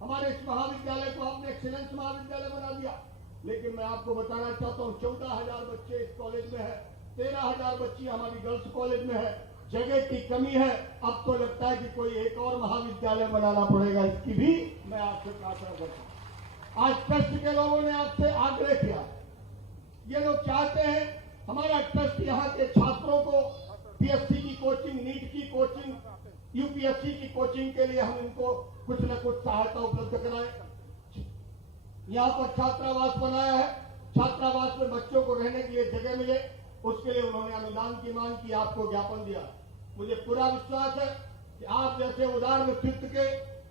हमारे इस महाविद्यालय को आपने एक्सीलेंस महाविद्यालय बना दिया, लेकिन मैं आपको बताना चाहता हूँ 14,000 बच्चे इस कॉलेज में है, 13,000 बच्ची हमारी गर्ल्स कॉलेज में है। जगह की कमी है। अब तो लगता है कि कोई एक और महाविद्यालय बनाना पड़ेगा, इसकी भी मैं आपसे प्रार्थना करता हूँ। आज ट्रस्ट के लोगों ने आपसे आग्रह किया, ये लोग चाहते हैं हमारा ट्रस्ट यहाँ के छात्रों को पीएससी की कोचिंग, नीट की कोचिंग, यूपीएससी की कोचिंग के लिए हम इनको कुछ न कुछ सहायता उपलब्ध कराएं। यहाँ पर छात्रावास बनाया है, छात्रावास में बच्चों को रहने के लिए जगह मिले, उसके लिए उन्होंने अनुदान की मांग की, आपको ज्ञापन दिया। मुझे पूरा विश्वास है कि आप जैसे उदार व्यक्तित्व के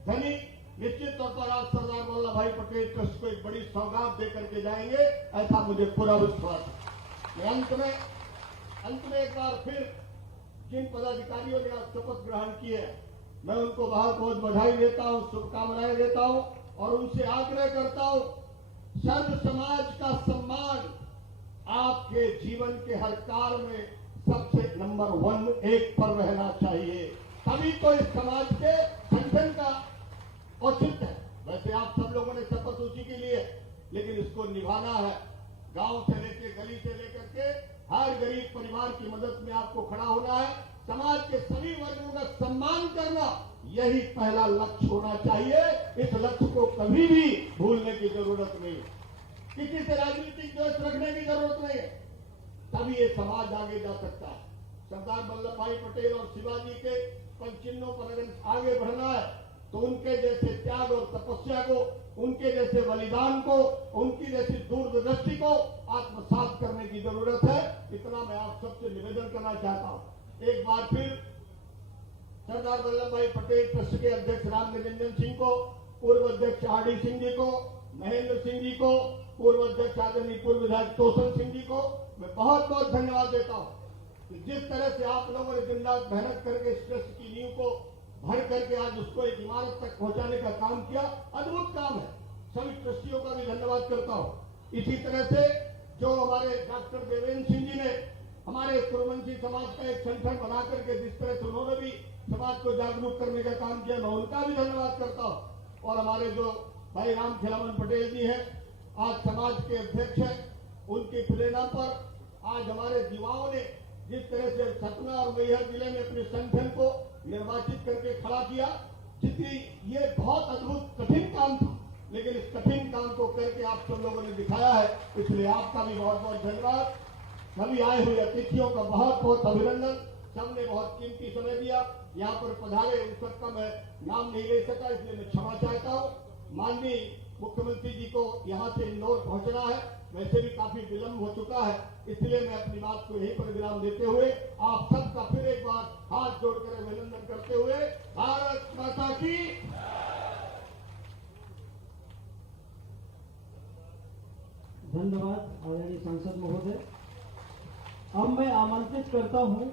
धनी निश्चित तौर पर आप सरदार वल्लभ भाई पटेल ट्रस्ट को एक बड़ी सौगात दे करके जाएंगे, ऐसा मुझे पूरा विश्वास है। मैं अंत में एक बार फिर जिन पदाधिकारियों ने आज शपथ ग्रहण की है, मैं उनको बहुत बहुत बधाई देता हूं, शुभकामनाएं देता हूं और उनसे आग्रह करता हूं, सर्व समाज का सम्मान आपके जीवन के हर कार्य में सबसे नंबर 1 पर रहना चाहिए। तभी तो इस समाज के संगठन का औचित्य है। वैसे आप सब लोगों ने शपथ उसी के लिए, लेकिन इसको निभाना है। गांव से लेकर गली से लेकर के हर गरीब परिवार की मदद में आपको खड़ा होना है। समाज के सभी वर्गों का सम्मान करना, यही पहला लक्ष्य होना चाहिए। इस लक्ष्य को कभी भी भूलने की जरूरत नहीं, किसी से राजनीतिक द्वेष रखने की जरूरत नहीं है। तभी ये समाज आगे जा सकता है। सरदार वल्लभ भाई पटेल और शिवाजी के पदचिन्हों पर अगर आगे बढ़ना है तो उनके जैसे त्याग और तपस्या को, उनके जैसे बलिदान को, उनकी जैसी दूरदृष्टि को आत्मसात करने की जरूरत है। इतना मैं आप सबसे निवेदन करना चाहता हूं। एक बार फिर सरदार वल्लभ भाई पटेल ट्रस्ट के अध्यक्ष राम निरंजन सिंह को, पूर्व अध्यक्ष आरडी सिंह जी को, महेंद्र सिंह जी को, पूर्व अध्यक्ष आदरणीय पूर्व विधायक तोषण सिंह जी को मैं बहुत बहुत धन्यवाद देता हूं कि जिस तरह से आप लोगों ने दिन रात मेहनत करके इस ट्रस्ट की नींव को भर करके आज उसको एक इमारत तक पहुंचाने का काम किया, अद्भुत काम है। सभी ट्रस्टियों का भी धन्यवाद करता हूं। इसी तरह से जो हमारे डॉक्टर देवेंद्र सिंह जी ने हमारे कुरुवंशी समाज का एक संगठन बना करके जिस तरह से उन्होंने भी समाज को जागरूक करने का काम किया, मैं उनका भी धन्यवाद करता हूं। और हमारे जो भाई राम खिलावन पटेल जी हैं, आज समाज के अध्यक्ष हैं, उनकी प्रेरणा पर आज हमारे युवाओं ने जिस तरह से सतना और मैहर जिले में अपने संगठन को निर्वाचित करके खड़ा किया, जितनी ये बहुत अद्भुत कठिन काम था, लेकिन इस कठिन काम को करके आप सब लोगों ने दिखाया है, इसलिए आपका भी बहुत बहुत धन्यवाद। सभी आए हुए अतिथियों का बहुत बहुत अभिनंदन। सबने बहुत कीमती समय दिया, यहाँ पर पधारे उन सबका मैं नाम नहीं ले सका, इसलिए मैं क्षमा चाहता हूँ। माननीय मुख्यमंत्री जी को यहाँ से इंदौर पहुंचना है, वैसे भी काफी विलंब हो चुका है, इसलिए मैं अपनी बात को यहीं पर विराम देते हुए आप सबका फिर एक बार हाथ जोड़कर अभिनंदन करते हुए भारत माता की। धन्यवाद आदरणीय सांसद महोदय। अब मैं आमंत्रित करता हूं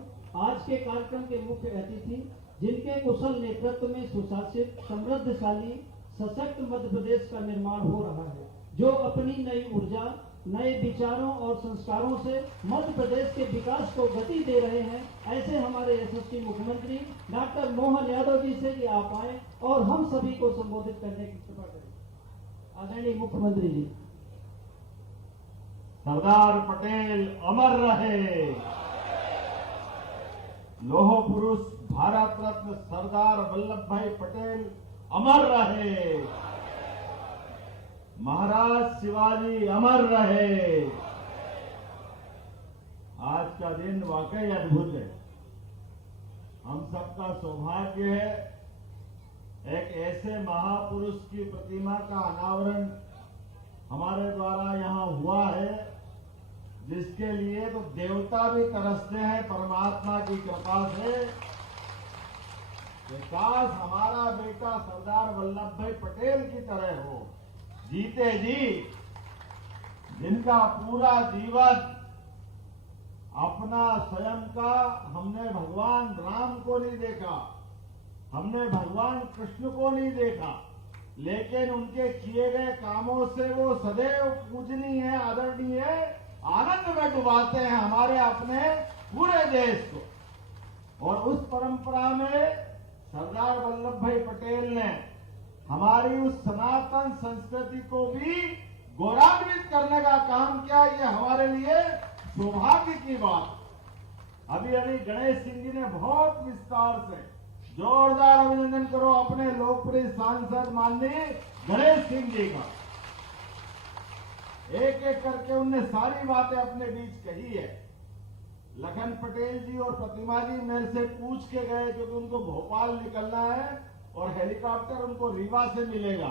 आज के कार्यक्रम के मुख्य अतिथि, जिनके कुशल नेतृत्व में सुशासित, समृद्धशाली, सशक्त मध्य प्रदेश का निर्माण हो रहा है, जो अपनी नई ऊर्जा, नए विचारों और संस्कारों से मध्य प्रदेश के विकास को गति दे रहे हैं। ऐसे हमारे यशस्वी मुख्यमंत्री डॉक्टर मोहन यादव जी से कि आप आए और हम सभी को संबोधित करने की कृपा करें। आदरणीय मुख्यमंत्री जी। सरदार पटेल अमर रहे। लोह पुरुष भारत रत्न सरदार वल्लभ भाई पटेल अमर रहे। महाराज शिवाजी अमर रहे। आज का दिन वाकई अद्भुत है। हम सबका सौभाग्य है एक ऐसे महापुरुष की प्रतिमा का अनावरण हमारे द्वारा यहाँ हुआ है, जिसके लिए तो देवता भी तरसते हैं परमात्मा की कृपा से। काश हमारा बेटा सरदार वल्लभ भाई पटेल की तरह हो, जीते जी, जिनका पूरा जीवन अपना स्वयं का, हमने भगवान राम को नहीं देखा, हमने भगवान कृष्ण को नहीं देखा, लेकिन उनके किए गए कामों से वो सदैव पूजनीय है, आदरणीय है, आनंद में डुबाते हैं हमारे अपने पूरे देश को। और उस परंपरा में सरदार वल्लभ भाई पटेल ने हमारी उस सनातन संस्कृति को भी गौरवान्वित करने का काम किया। ये हमारे लिए सौभाग्य की बात। अभी अभी गणेश सिंह जी ने बहुत विस्तार से जोरदार अभिनंदन करो अपने लोकप्रिय सांसद माननीय गणेश सिंह जी का। एक एक करके उनने सारी बातें अपने बीच कही है। लखन पटेल जी और प्रतिमा जी मेरे से पूछ के गए क्योंकि उनको भोपाल निकलना है और हेलीकॉप्टर उनको रीवा से मिलेगा,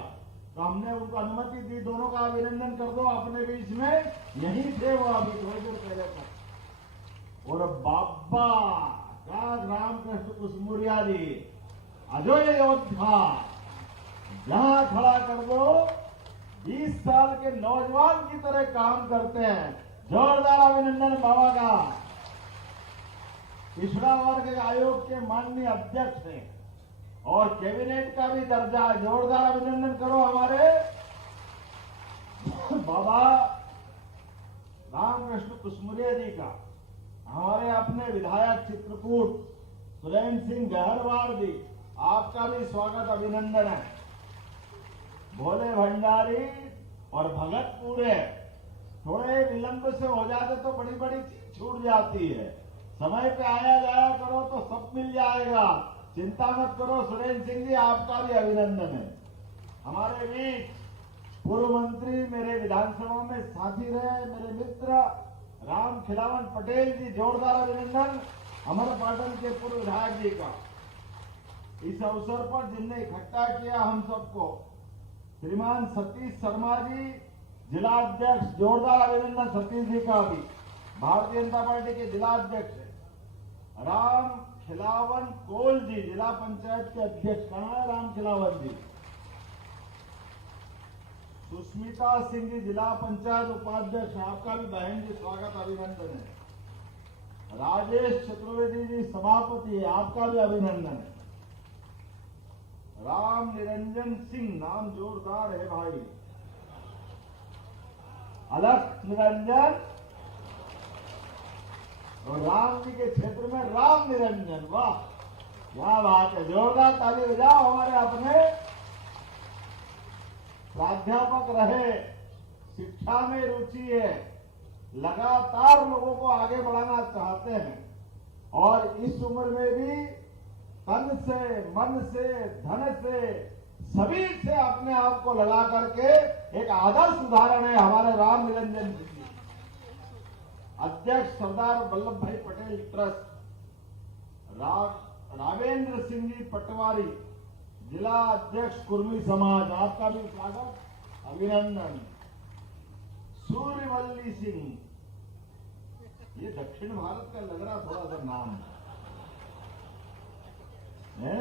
तो हमने उनको अनुमति दी। दोनों का अभिनंदन कर दो अपने बीच में, यहीं थे वो अभी थोड़ी देर पहले तक। और बाबा का रामकृष्ण कुसमुरिया जी अजय योद्धा, जहां खड़ा कर दो 20 साल के नौजवान की तरह काम करते हैं। जोरदार अभिनंदन बाबा का। पिछड़ा वर्ग आयोग के माननीय अध्यक्ष हैं और कैबिनेट का भी दर्जा। जोरदार अभिनंदन करो हमारे बाबा रामकृष्ण कुसमुरिया जी का। हमारे अपने विधायक चित्रकूट सुरेंद्र सिंह गहरवार जी, आपका भी स्वागत अभिनंदन है। भोले भंडारी और भगत पूरे थोड़े विलंब से हो जाते तो बड़ी बड़ी चीज छूट जाती है। समय पे आया जाया करो तो सब मिल जाएगा, चिंता मत करो। सुरेंद्र सिंह जी, आपका भी अभिनंदन है। हमारे बीच पूर्व मंत्री, मेरे विधानसभा में साथी रहे मेरे मित्र राम खिलावन पटेल जी, जोरदार अभिनंदन। अमरपाटन के पूर्व विधायक जी का। इस अवसर पर जिनने इकट्ठा किया हम सबको, श्रीमान सतीश शर्मा जी, जिला अध्यक्ष, जोरदार अभिनंदन सतीश जी का भी। भारतीय जनता पार्टी के जिला अध्यक्ष है। राम खिलावन कोल जी, जिला पंचायत के अध्यक्ष। कहाँ है राम खिलावन जी? सुष्मिता सिंह जी, जिला पंचायत उपाध्यक्ष, आपका भी बहन जी स्वागत अभिनंदन है। राजेश चतुर्वेदी जी सभापति है, आपका भी अभिनंदन है। राम निरंजन सिंह, नाम जोरदार है भाई। अलख निरंजन और राम जी के क्षेत्र में राम निरंजन, वाह क्या बात है। जोरदार ताली बजाओ। हमारे अपने प्राध्यापक रहे, शिक्षा में रुचि है, लगातार लोगों को आगे बढ़ाना चाहते हैं और इस उम्र में भी तन से, मन से, धन से, सभी से अपने आप को लगा करके एक आदर्श उदाहरण है हमारे राम निरंजन जी। अध्यक्ष सरदार वल्लभ भाई पटेल ट्रस्ट। रावेंद्र सिंह जी पटवारी, जिला अध्यक्ष कुर्मी समाज, आपका भी स्वागत अभिनंदन। सूर्यवल्ली सिंह, ये दक्षिण भारत का लग रहा थोड़ा सा नाम है,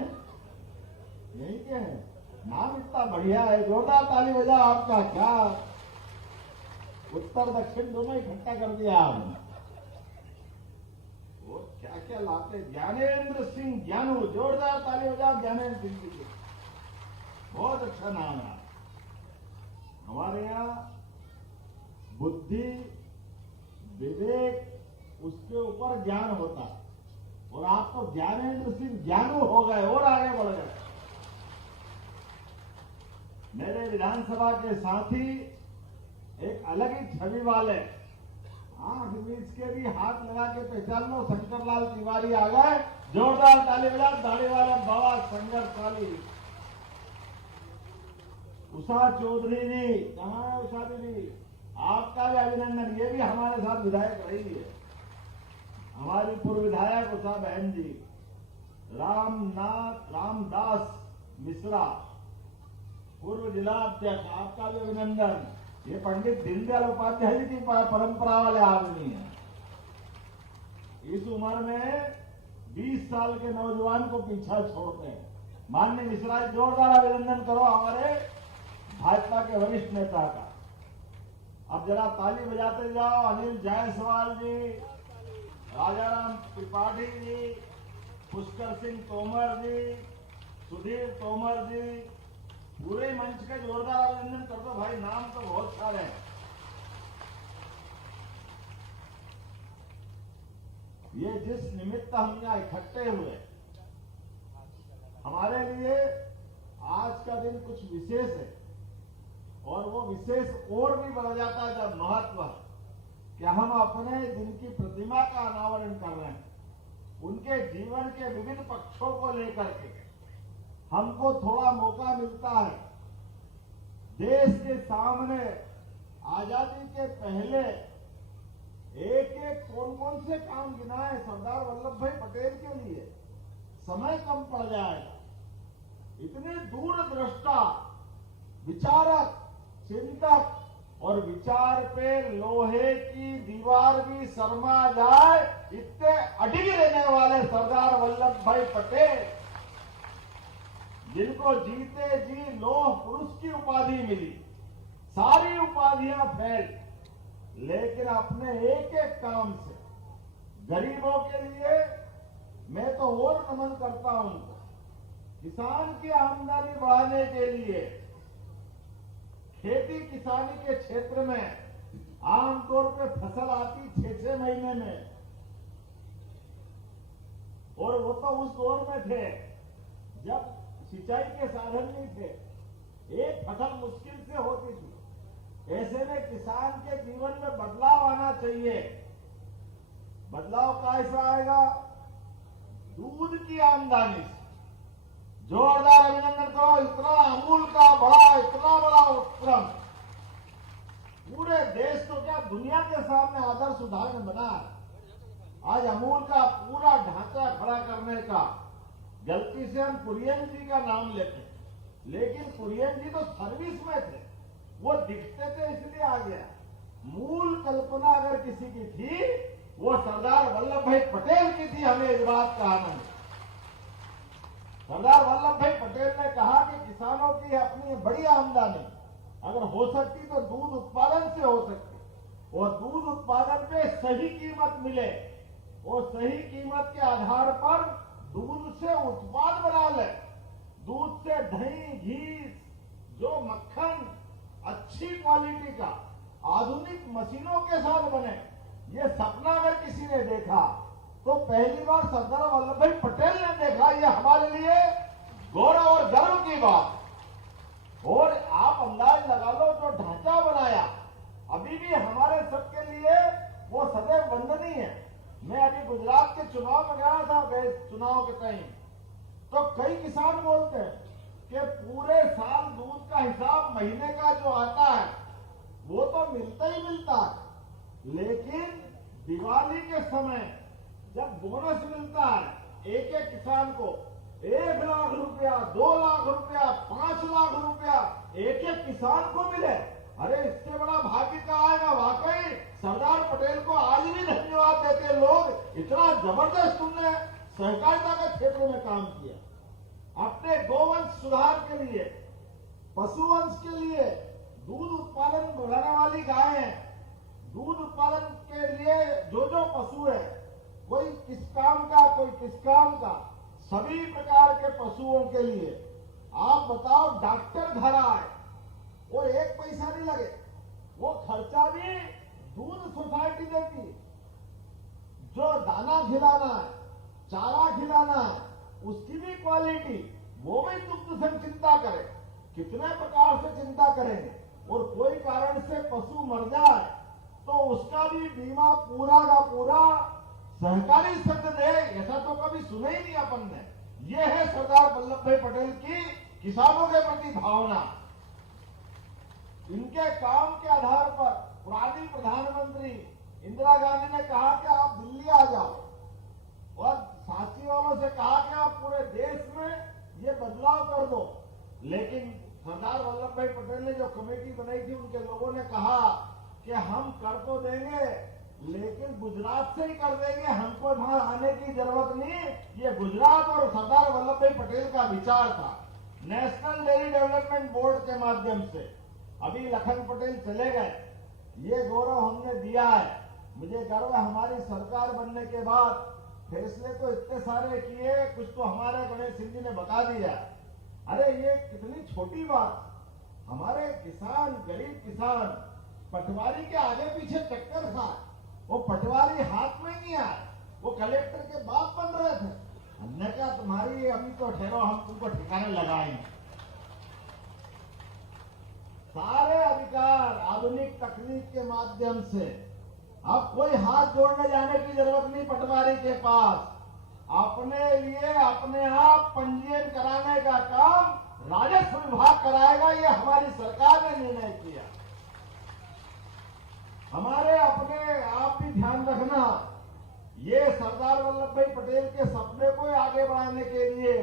यही क्या है? नाम इतना बढ़िया है, जोरदार ताली बजा आपका। क्या उत्तर दक्षिण दोनों इकट्ठा कर दिया आपने। वो क्या क्या लाते। ज्ञानेंद्र सिंह ज्ञानू, जोरदार ताली बजा ज्ञानेंद्र सिंह जी, बहुत अच्छा नाम है। हमारे यहाँ बुद्धि, विवेक, उसके ऊपर ज्ञान होता है और आप तो ज्ञानेंद्र सिंह ज्ञानू हो गए और आगे बढ़ गए। मेरे विधानसभा के साथी एक अलग ही छवि वाले, आंख बीच के भी हाथ लगा के पहचान लो, शंकरलाल तिवारी आ गए। जोरदार ताली बजा। दाढ़ी वाले बाबा संघर्षशाली। उषा चौधरी जी, कहाँ है उषा दीदी? आपका भी अभिनंदन। ये भी हमारे साथ विधायक रही है, हमारी पूर्व विधायक उषा बहन जी। रामदास मिश्रा, पूर्व जिला अध्यक्ष, आपका भी अभिनंदन। ये पंडित दीनदयाल उपाध्याय जी की परंपरा वाले आदमी हैं। इस उम्र में 20 साल के नौजवान को पीछा छोड़ते हैं। माननीय मिश्रा, जोरदार अभिनंदन करो हमारे भाजपा के वरिष्ठ नेता का। अब जरा ताली बजाते जाओ। अनिल जायसवाल जी, राजाराम त्रिपाठी जी, पुष्कर सिंह तोमर जी, सुधीर तोमर जी, पूरे मंच का जोरदार अभिनंदन कर दो भाई। नाम तो बहुत सारे हैं। ये जिस निमित्त हम यहाँ इकट्ठे हुए, हमारे लिए आज का दिन कुछ विशेष है। और वो विशेष और भी बढ़ जाता है जब महत्व कि हम अपने जिनकी प्रतिमा का अनावरण कर रहे हैं, उनके जीवन के विभिन्न पक्षों को लेकर के हमको थोड़ा मौका मिलता है देश के सामने आजादी के पहले एक एक कौन कौन से काम गिनाए सरदार वल्लभ भाई पटेल के लिए। समय कम पड़ जाएगा। इतने दूरदृष्टा विचारक, चिंतक और विचार पे लोहे की दीवार भी शर्मा जाए इतने अडिग रहने वाले सरदार वल्लभ भाई पटेल, जिनको जीते जी लौह पुरुष की उपाधि मिली, सारी उपाधियां फैल, लेकिन अपने एक एक काम से गरीबों के लिए मैं तो और नमन करता हूं उनको। किसान की आमदनी बढ़ाने के लिए खेती किसानी के क्षेत्र में आमतौर पे फसल आती 6-6 महीने में, और वो तो उस दौर में थे जब सिंचाई के साधन नहीं थे, एक फसल मुश्किल से होती थी। ऐसे में किसान के जीवन में बदलाव आना चाहिए। बदलाव कैसा आएगा? दूध की आमदनी से जोरदार अभिनंदन करो। इतना अमूल का बड़ा, इतना बड़ा उपक्रम पूरे देश को क्या दुनिया के सामने आदर्श उदाहरण बना है। आज अमूल का पूरा ढांचा खड़ा करने का, गलती से हम कुरियन जी का नाम लेते हैं, लेकिन कुरियन जी तो सर्विस में थे, वो दिखते थे इसलिए आ गया। मूल कल्पना अगर किसी की थी वो सरदार वल्लभ भाई पटेल की थी। हमें इस बात का आनंद। सरदार वल्लभ भाई पटेल ने कहा कि किसानों की अपनी बड़ी आमदनी अगर हो सकती तो दूध उत्पादन से हो सकती, और दूध उत्पादन पे सही कीमत मिले, और सही कीमत के आधार पर दूध से उत्पाद बना ले, दूध से दही, घी, जो मक्खन अच्छी क्वालिटी का आधुनिक मशीनों के साथ बने, ये सपना अगर किसी ने देखा तो पहली बार सरदार वल्लभ भाई पटेल ने देखा। ये हमारे लिए गौरव और गर्व की बात। और आप अंदाज लगा लो जो ढांचा बनाया अभी भी हमारे सबके लिए वो सदैव वंदनीय है। मैं अभी गुजरात के चुनाव में गया था, चुनाव के टाइम, तो कई किसान बोलते हैं कि पूरे साल दूध का हिसाब महीने का जो आता है वो तो मिलता ही मिलता है, लेकिन दिवाली के समय जब बोनस मिलता है एक एक किसान को 1 लाख रुपया, 2 लाख रुपया, 5 लाख रुपया एक एक किसान को मिले, अरे इससे बड़ा भाग्य का आएगा। वाकई सरदार पटेल को आज भी धन्यवाद देते लोग। इतना जबरदस्त तुमने सहकारिता के क्षेत्र में काम किया, अपने गोवंश सुधार के लिए, पशुवंश के लिए, दूध उत्पादन बढ़ाने वाली गायें, दूध उत्पादन के लिए जो जो पशु है, कोई किस काम का, कोई किस काम का, सभी प्रकार के पशुओं के लिए आप बताओ डॉक्टर घर आए और 1 पैसा नहीं लगे, वो खर्चा भी दूध सोसाइटी देती। जो दाना खिलाना है, चारा खिलाना है, उसकी भी क्वालिटी वो भी दुग्ध संघ चिंता करे। कितने प्रकार से चिंता करेंगे, और कोई कारण से पशु मर जाए तो उसका भी बीमा पूरा का पूरा सहकारी संघ दे। ऐसा तो कभी सुना ही नहीं अपन ने। ये है सरदार वल्लभ भाई पटेल की किसानों के प्रति भावना। इनके काम के आधार पर पुरानी प्रधानमंत्री इंदिरा गांधी ने कहा कि आप दिल्ली आ जाओ, और साथी वालों से कहा कि आप पूरे देश में ये बदलाव कर दो, लेकिन सरदार वल्लभ भाई पटेल ने जो कमेटी बनाई थी उनके लोगों ने कहा कि हम कर तो देंगे लेकिन गुजरात से ही कर देंगे, हमको वहां आने की जरूरत नहीं। ये गुजरात और सरदार वल्लभ भाई पटेल का विचार था। नेशनल डेयरी डेवलपमेंट बोर्ड के माध्यम से अभी लखन पटेल चले गए, ये गौरव हमने दिया है। मुझे गर्व है हमारी सरकार बनने के बाद फैसले तो इतने सारे किए, कुछ तो हमारे गणेश सिंह जी ने बता दिया। अरे ये कितनी छोटी बात, हमारे किसान, गरीब किसान पटवारी के आगे पीछे चक्कर था, वो पटवारी हाथ में नहीं आया, वो कलेक्टर के बाप बन रहे थे। हमने कहा तुम्हारी अभी तो ठहरो, हम तुमको ठिकाने लगाएंगे। सारे अधिकार आधुनिक तकनीक के माध्यम से अब कोई हाथ जोड़ने जाने की जरूरत नहीं पटवारी के पास। अपने लिए अपने आप पंजीयन कराने का काम राजस्व विभाग कराएगा। ये हमारी सरकार ने निर्णय किया। हमारे अपने आप भी ध्यान रखना, ये सरदार वल्लभ भाई पटेल के सपने को आगे बढ़ाने के लिए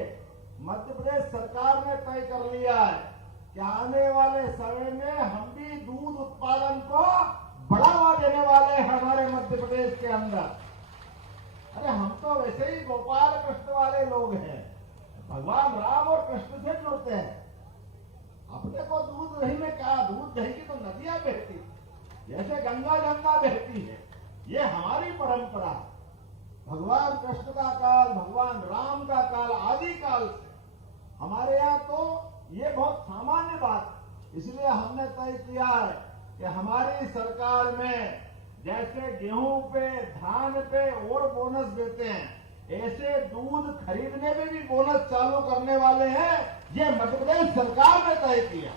मध्य प्रदेश सरकार ने तय कर लिया है कि आने वाले समय में हम भी दूध उत्पादन को बढ़ावा देने वाले हैं हमारे मध्य प्रदेश के अंदर। अरे हम तो वैसे ही गोपाल कृष्ण वाले लोग हैं, भगवान राम और कृष्ण से जुड़ते हैं। अपने को दूध दही में कहा, दूध दही की तो नदियां बहती, जैसे गंगा जमुना बहती है, ये हमारी परंपरा। भगवान कृष्ण का काल, भगवान राम का काल, आदि काल से हमारे यहाँ तो ये बहुत सामान्य बात। इसलिए हमने तय किया है कि हमारी सरकार में जैसे गेहूं पे, धान पे और बोनस देते हैं, ऐसे दूध खरीदने में भी बोनस चालू करने वाले हैं। ये मध्य प्रदेश सरकार ने तय किया।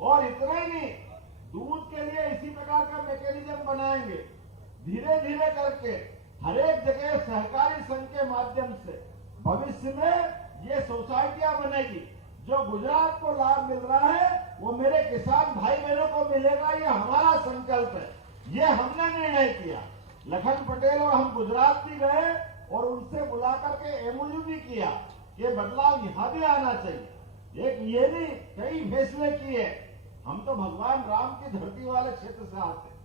और इतना ही नहीं, दूध के लिए इसी प्रकार का मैकेनिज्म बनाएंगे। धीरे धीरे करके हर एक जगह सहकारी संघ के माध्यम से भविष्य में ये सोसाइटियां बनेगी। जो गुजरात को लाभ मिल रहा है वो मेरे किसान भाई बहनों को मिलेगा। ये हमारा संकल्प है, ये हमने निर्णय किया। लखन पटेल और हम गुजरात भी गए और उनसे बुला करके एमओयू भी किया। ये बदलाव यहाँ भी आना चाहिए। एक ये नहीं, कई फैसले किए। हम तो भगवान राम की धरती वाले क्षेत्र से आते।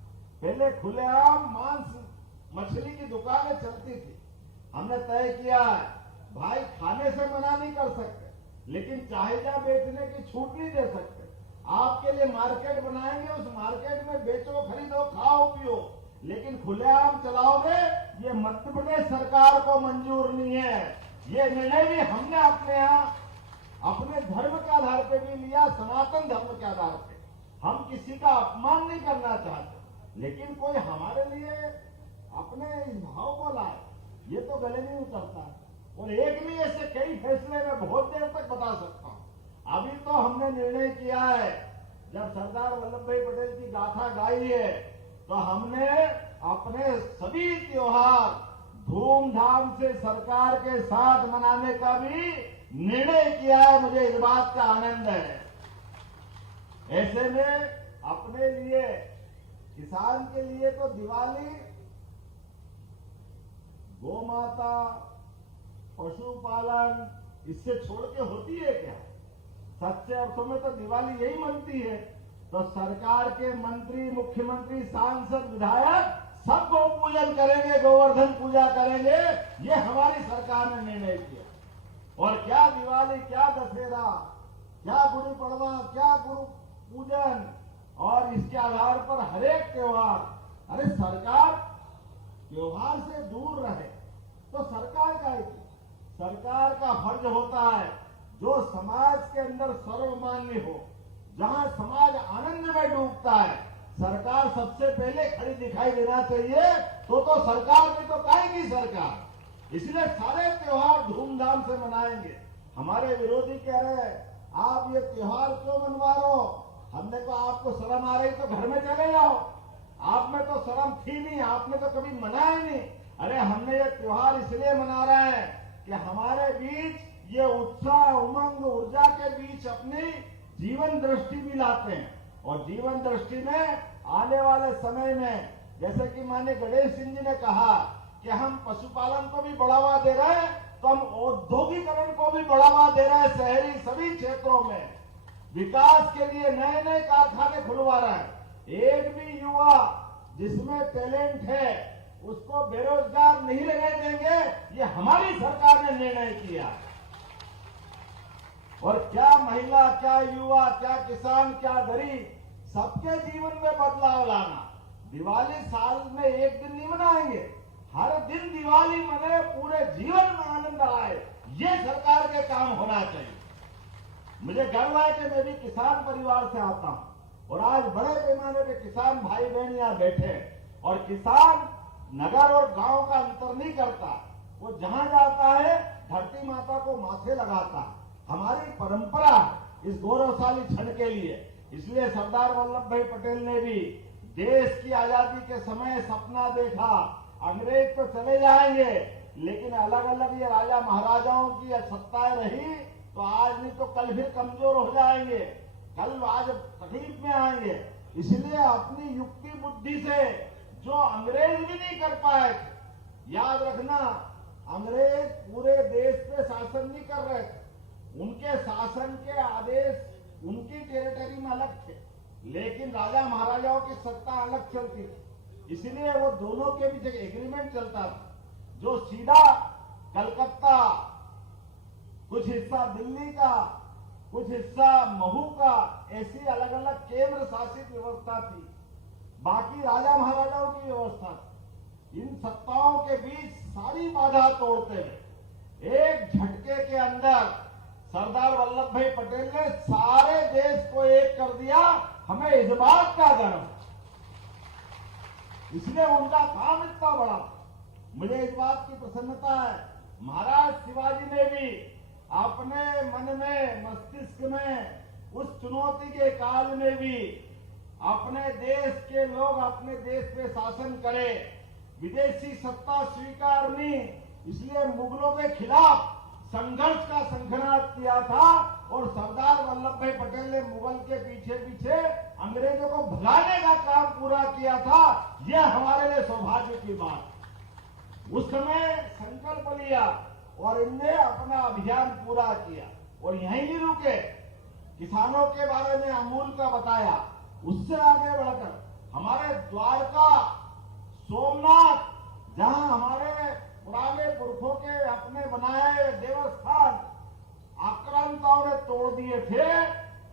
पहले खुलेआम मांस मछली की दुकानें चलती थी। हमने तय किया है भाई, खाने से मना नहीं कर सकते, लेकिन चाहिदा बेचने की छूट नहीं दे सकते। आपके लिए मार्केट बनाएंगे, उस मार्केट में बेचो, खरीदो, खाओ, पियो, लेकिन खुलेआम चलाओगे, ये मध्य प्रदेश सरकार को मंजूर नहीं है। ये निर्णय भी हमने अपने यहाँ अपने धर्म के आधार पे भी लिया, सनातन धर्म के आधार पे। हम किसी का अपमान नहीं करना चाहते, लेकिन कोई हमारे लिए अपने इस भाव को लाए, ये तो गले नहीं उतरता। और एक नहीं, ऐसे कई फैसले मैं बहुत देर तक बता सकता हूं। अभी तो हमने निर्णय किया है, जब सरदार वल्लभ भाई पटेल की गाथा गाई है, तो हमने अपने सभी त्योहार धूमधाम से सरकार के साथ मनाने का भी निर्णय किया है। मुझे इस बात का आनंद है। ऐसे में अपने लिए, किसान के लिए तो दिवाली गौ माता, पशुपालन, इससे छोड़ के होती है क्या? सच्चे अर्थों में तो दिवाली यही मनती है। तो सरकार के मंत्री, मुख्यमंत्री, सांसद, विधायक सब गौ पूजन करेंगे, गोवर्धन पूजा करेंगे। ये हमारी सरकार ने निर्णय किया। और क्या दिवाली, क्या दशहरा, क्या गुड़ी पड़वा, क्या गुरु पूजन, और इसके आधार पर हर एक त्योहार। अरे सरकार त्योहार से दूर रहे तो सरकार का ही, सरकार का फर्ज होता है जो समाज के अंदर सर्वमान्य हो, जहां समाज आनंद में डूबता है, सरकार सबसे पहले खड़ी दिखाई देना चाहिए। तो सरकार नहीं तो काहेगी सरकार। इसलिए सारे त्योहार धूमधाम से मनाएंगे। हमारे विरोधी कह रहे हैं आप ये त्योहार क्यों मनवा रहे हो? हमने कहा आपको शर्म आ रही तो घर में चले जाओ। आप में तो शर्म थी नहीं, आपने तो कभी मनाया नहीं। अरे हमने ये त्योहार इसलिए मना रहे हैं कि हमारे बीच ये उत्साह, उमंग, ऊर्जा के बीच अपनी जीवन दृष्टि भी लाते हैं। और जीवन दृष्टि में आने वाले समय में, जैसे कि माननीय गणेश सिंह जी ने कहा कि हम पशुपालन को भी बढ़ावा दे रहे हैं, तो हम औद्योगिकरण को भी बढ़ावा दे रहे हैं। शहरी सभी क्षेत्रों में विकास के लिए नए नए कारखाने खुलवा रहे हैं। एक भी युवा जिसमें टैलेंट है उसको बेरोजगार नहीं रहने देंगे। ये हमारी सरकार ने निर्णय किया। और क्या महिला, क्या युवा, क्या किसान, क्या गरीब, सबके जीवन में बदलाव लाना। दिवाली साल में एक दिन नहीं मनाएंगे, हर दिन दिवाली मने, पूरे जीवन में आनंद आए, ये सरकार के काम होना चाहिए। मुझे गर्व है कि मैं भी किसान परिवार से आता हूं और आज बड़े पैमाने पे किसान भाई बहन यहां बैठे हैं। और किसान नगर और गांव का अंतर नहीं करता। वो जहां जाता है धरती माता को माथे लगाता। हमारी परंपरा इस गौरवशाली क्षण के लिए, इसलिए सरदार वल्लभ भाई पटेल ने भी देश की आजादी के समय सपना देखा, अंग्रेज तो चले जाएंगे लेकिन अलग अलग ये राजा महाराजाओं की सत्ताएं रही तो आज नहीं तो कल फिर कमजोर हो जाएंगे, कल आज तकलीफ में आएंगे। इसलिए अपनी युक्ति बुद्धि से जो अंग्रेज भी नहीं कर पाए, याद रखना अंग्रेज पूरे देश पे शासन नहीं कर रहे थे, उनके शासन के आदेश उनकी टेरिटरी में अलग थे, लेकिन राजा महाराजाओं की सत्ता अलग चलती थी। इसलिए वो दोनों के बीच एक एग्रीमेंट चलता था, जो सीधा कलकत्ता, कुछ हिस्सा दिल्ली का, कुछ हिस्सा महू का, ऐसी अलग अलग केंद्र शासित व्यवस्था थी, बाकी राजा महाराजाओं की व्यवस्था थी। इन सत्ताओं के बीच सारी बाधा तोड़ते हुए एक झटके के अंदर सरदार वल्लभ भाई पटेल ने सारे देश को एक कर दिया। हमें इस बात का गर्व, इसलिए उनका काम इतना बड़ा। मुझे इस बात की प्रसन्नता है, महाराज शिवाजी ने भी अपने मन में, मस्तिष्क में, उस चुनौती के काल में भी अपने देश के लोग अपने देश पे शासन करें, विदेशी सत्ता स्वीकार नहीं, इसलिए मुगलों के खिलाफ संघर्ष का संघर्ष किया था और सरदार वल्लभ भाई पटेल ने मुगल के पीछे पीछे अंग्रेजों को भगाने का काम पूरा किया था। यह हमारे लिए सौभाग्य की बात। उस समय संकल्प लिया और इनने अपना अभियान पूरा किया और यहीं नहीं रुके, किसानों के बारे में अमूल का बताया, उससे आगे बढ़कर हमारे द्वारका, सोमनाथ, जहां हमारे पुराने पुरखों के अपने बनाए देवस्थान आक्रांताओं ने तोड़ दिए थे,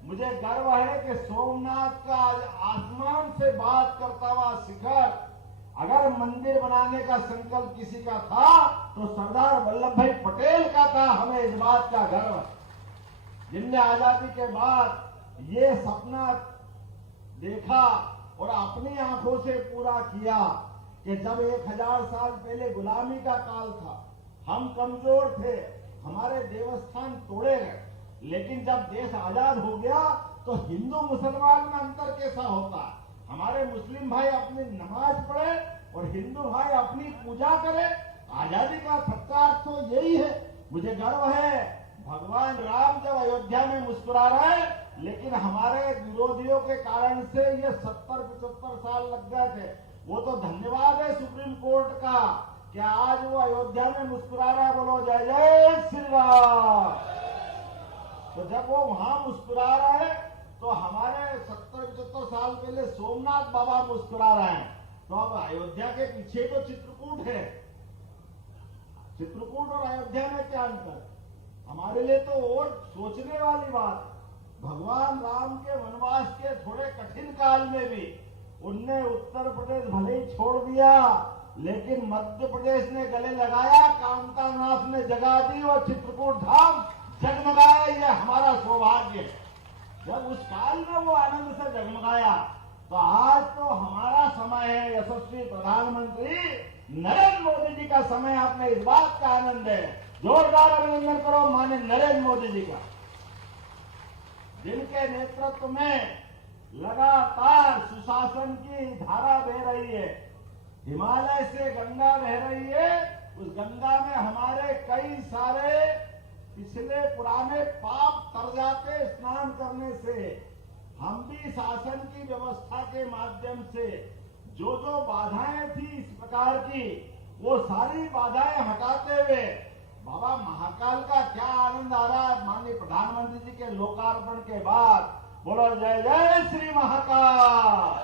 मुझे गर्व है कि सोमनाथ का आसमान से बात करता हुआ शिखर, अगर मंदिर बनाने का संकल्प किसी का था तो सरदार वल्लभ भाई पटेल का था। हमें इस बात का गर्व है, जिनने आजादी के बाद ये सपना देखा और अपनी आंखों से पूरा किया कि जब 1000 साल पहले गुलामी का काल था, हम कमजोर थे, हमारे देवस्थान तोड़े गए, लेकिन जब देश आजाद हो गया तो हिंदू मुसलमान में अंतर कैसा होता है? हमारे मुस्लिम भाई अपनी नमाज पढ़े और हिंदू भाई अपनी पूजा करे। आजादी का सच्चा अर्थ तो यही है। मुझे गर्व है, भगवान राम जब अयोध्या में मुस्कुरा रहे, लेकिन हमारे विरोधियों के कारण से ये 70-75 साल लग गए थे। वो तो धन्यवाद है सुप्रीम कोर्ट का कि आज वो अयोध्या में मुस्कुरा रहा है। बोलो जय जय श्री राम। तो जब वो वहां मुस्कुरा रहे हैं तो हमारे 70-75 साल पहले सोमनाथ बाबा मुस्कुरा रहे हैं, तो अब अयोध्या के पीछे तो चित्रकूट है। चित्रकूट और अयोध्या में क्या अंतर? हमारे लिए तो और सोचने वाली बात, भगवान राम के वनवास के थोड़े कठिन काल में भी उनने उत्तर प्रदेश भले ही छोड़ दिया, लेकिन मध्य प्रदेश ने गले लगाया, कामतानाथ ने जगा दी और चित्रकूट धाम जगमगाया। ये हमारा सौभाग्य है। जब उस काल में वो आनंद से जगमगाया, तो आज तो हमारा समय है। यशस्वी प्रधानमंत्री नरेंद्र मोदी जी का समय। आपने इस बात का आनंद है, जोरदार अभिनंदन करो माननीय नरेंद्र मोदी जी का, जिनके नेतृत्व में लगातार सुशासन की धारा बह रही है। हिमालय से गंगा बह रही है, उस गंगा में हमारे कई सारे पिछले पुराने पाप तर जाते स्नान करने से। हम भी शासन की व्यवस्था के माध्यम से जो जो बाधाएं थी इस प्रकार की, वो सारी बाधाएं हटाते हुए बाबा महाकाल का क्या आनंद आ रहा है माननीय प्रधानमंत्री जी के लोकार्पण के बाद। बोलो जय जय श्री महाकाल,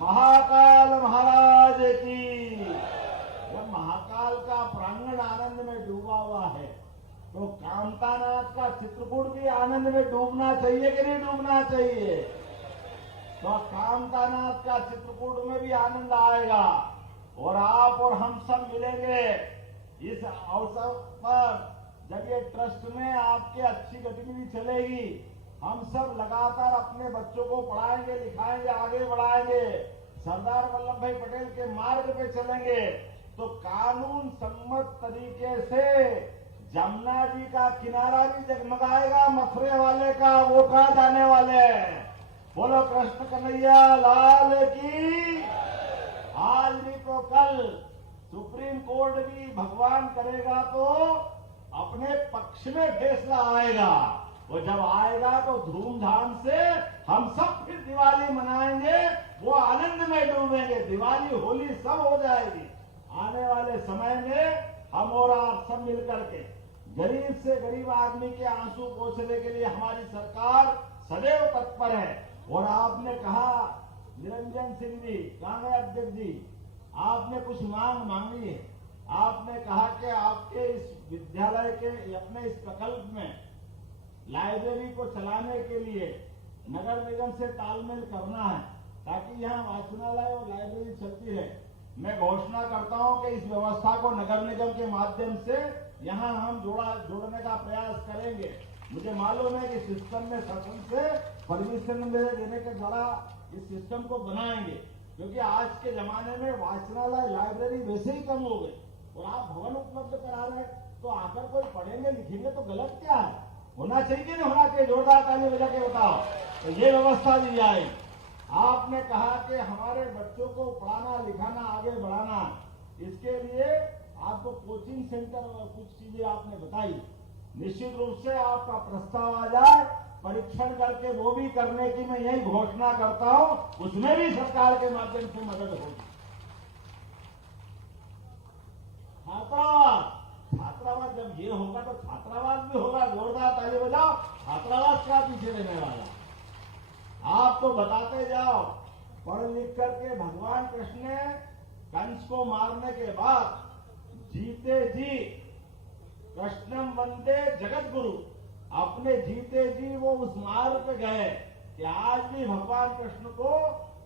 महाकाल महाराज की। जब महाकाल का प्रांगण आनंद में डूबा हुआ है, तो कामतानाथ का चित्रकूट भी आनंद में डूबना चाहिए कि नहीं डूबना चाहिए? तो कामतानाथ का चित्रकूट में भी आनंद आएगा और आप और हम सब मिलेंगे इस अवसर पर। जब ये ट्रस्ट में आपके अच्छी गतिविधि चलेगी, हम सब लगातार अपने बच्चों को पढ़ाएंगे, लिखाएंगे, आगे बढ़ाएंगे। सरदार वल्लभ भाई पटेल के मार्ग पे चलेंगे तो कानून सम्मत तरीके से जमुना जी का किनारा भी जगमगाएगा, मथुरे वाले का वो कहा जाने वाले हैं। बोलो कृष्ण कन्हैया लाल की। आज भी तो कल सुप्रीम कोर्ट भी भगवान करेगा तो अपने पक्ष में फैसला आएगा। वो जब आएगा तो धूमधाम से हम सब फिर दिवाली मनाएंगे, वो आनंद में डूबेंगे, दिवाली होली सब हो जाएगी। आने वाले समय में हम और आप सब मिलकर के गरीब से गरीब आदमी के आंसू पोंछने के लिए हमारी सरकार सदैव तत्पर है। और आपने कहा निरंजन सिंह जी, कांग्रेस अध्यक्ष जी, आपने कुछ मांग मांगी है। आपने कहा कि आपके इस विद्यालय के अपने इस प्रकल्प में लाइब्रेरी को चलाने के लिए नगर निगम से तालमेल करना है ताकि यहाँ वाचनालय और लाइब्रेरी चलती रहे। मैं घोषणा करता हूं कि इस व्यवस्था को नगर निगम के माध्यम से यहां हम जोड़ने का प्रयास करेंगे। मुझे मालूम है कि सिस्टम में शासन से परमिशन देने के द्वारा इस सिस्टम को बनाएंगे, क्योंकि आज के जमाने में वाचनालय लाइब्रेरी वैसे ही कम हो गए और आप भवन उपलब्ध करा रहे हैं तो आकर कोई पढ़ेंगे लिखेंगे तो गलत क्या है? होना चाहिए कि नहीं होना चाहिए? जोरदार ताली बजा के बताओ। तो ये व्यवस्था दी जाए। आपने कहा कि हमारे बच्चों को पढ़ाना लिखाना आगे बढ़ाना, इसके लिए आपको कोचिंग सेंटर और कुछ चीजें आपने बताई। निश्चित रूप से आपका प्रस्ताव आ जाए, परीक्षण करके वो भी करने की मैं यही घोषणा करता हूं, उसमें भी सरकार के माध्यम से मदद होगी। छात्रावास जब ये होगा तो छात्रावास भी होगा। जोरदार ताली बजाओ। छात्रावास क्या पीछे रहने वाला? आप तो बताते जाओ। पढ़ लिख करके भगवान कृष्ण ने कंस को मारने के बाद जीते जी कृष्णम वंदे जगत गुरु, अपने जीते जी वो उस मार्ग पे गए कि आज भी भगवान कृष्ण को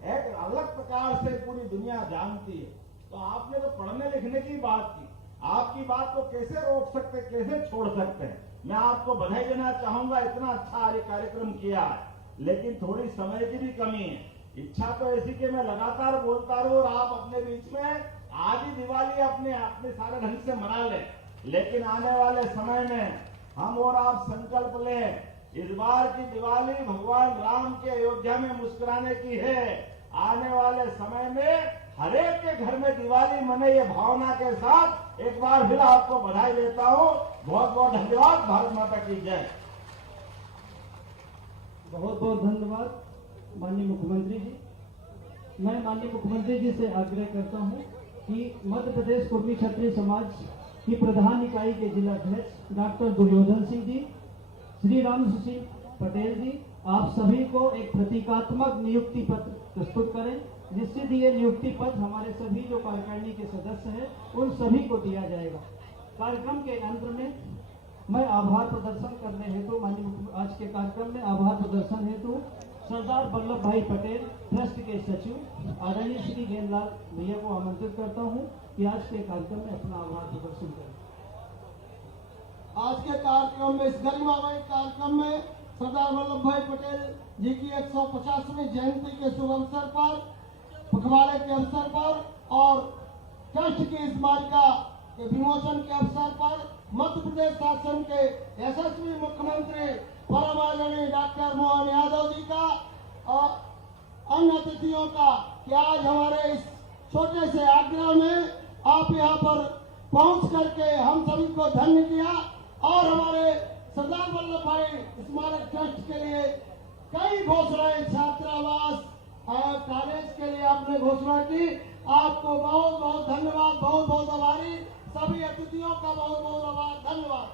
एक अलग प्रकार से पूरी दुनिया जानती है। तो आपने तो पढ़ने लिखने की बात की, आपकी बात को कैसे रोक सकते, कैसे छोड़ सकते हैं? मैं आपको बधाई देना चाहूंगा, इतना अच्छा कार्यक्रम किया है, लेकिन थोड़ी समय की भी कमी है। इच्छा तो ऐसी कि मैं लगातार बोलता रहूं और आप अपने बीच में आज ही दिवाली अपने सारे ढंग से मना लें, लेकिन आने वाले समय में हम और आप संकल्प लें, इस बार की दिवाली भगवान राम के अयोध्या में मुस्कुराने की है। आने वाले समय में हरेक के घर में दिवाली मने, ये भावना के साथ एक बार फिर आपको बधाई देता हूं। बहुत बहुत धन्यवाद। भारत माता की जय। बहुत बहुत धन्यवाद माननीय मुख्यमंत्री जी। मैं माननीय मुख्यमंत्री जी से आग्रह करता हूं कि मध्य प्रदेश कुर्मी क्षत्रिय समाज की प्रधान इकाई के जिलाध्यक्ष डॉक्टर दुर्योधन सिंह जी, श्री राम सुशील पटेल जी, आप सभी को एक प्रतीकात्मक नियुक्ति पत्र प्रस्तुत करें। निश्चित ही ये नियुक्ति पत्र हमारे सभी जो कार्यकारिणी के सदस्य हैं उन सभी को दिया जाएगा। कार्यक्रम के अंत में मैं आभार प्रदर्शन करने हेतु माननीय आज के कार्यक्रम में आभार प्रदर्शन हेतु सरदार वल्लभ भाई पटेल ट्रस्ट के सचिव आदरणीय श्री गेंदलाल भैया को आमंत्रित करता हूं कि आज के कार्यक्रम में अपना आभार प्रदर्शन करें। आज के कार्यक्रम में, इस गरिमामय कार्यक्रम में सरदार वल्लभ भाई पटेल जी की 150वीं जयंती के शुभ अवसर पर, पखवाड़े के अवसर पर और ट्रस्ट की स्मारिका के विमोचन के अवसर पर मध्य प्रदेश शासन के यशस्वी मुख्यमंत्री परम आदरणीय डॉक्टर मोहन यादव जी का और अन्य अतिथियों का कि आज हमारे इस छोटे से आगरा में आप यहाँ पर पहुंच करके हम सभी को धन्य किया और हमारे सरदार वल्लभ भाई स्मारक ट्रस्ट के लिए कई घोषणाएं, छात्रावास और कॉलेज के लिए आपने घोषणा की। आपको बहुत बहुत धन्यवाद, बहुत बहुत आभारी। सभी अतिथियों का बहुत बहुत आभार, धन्यवाद।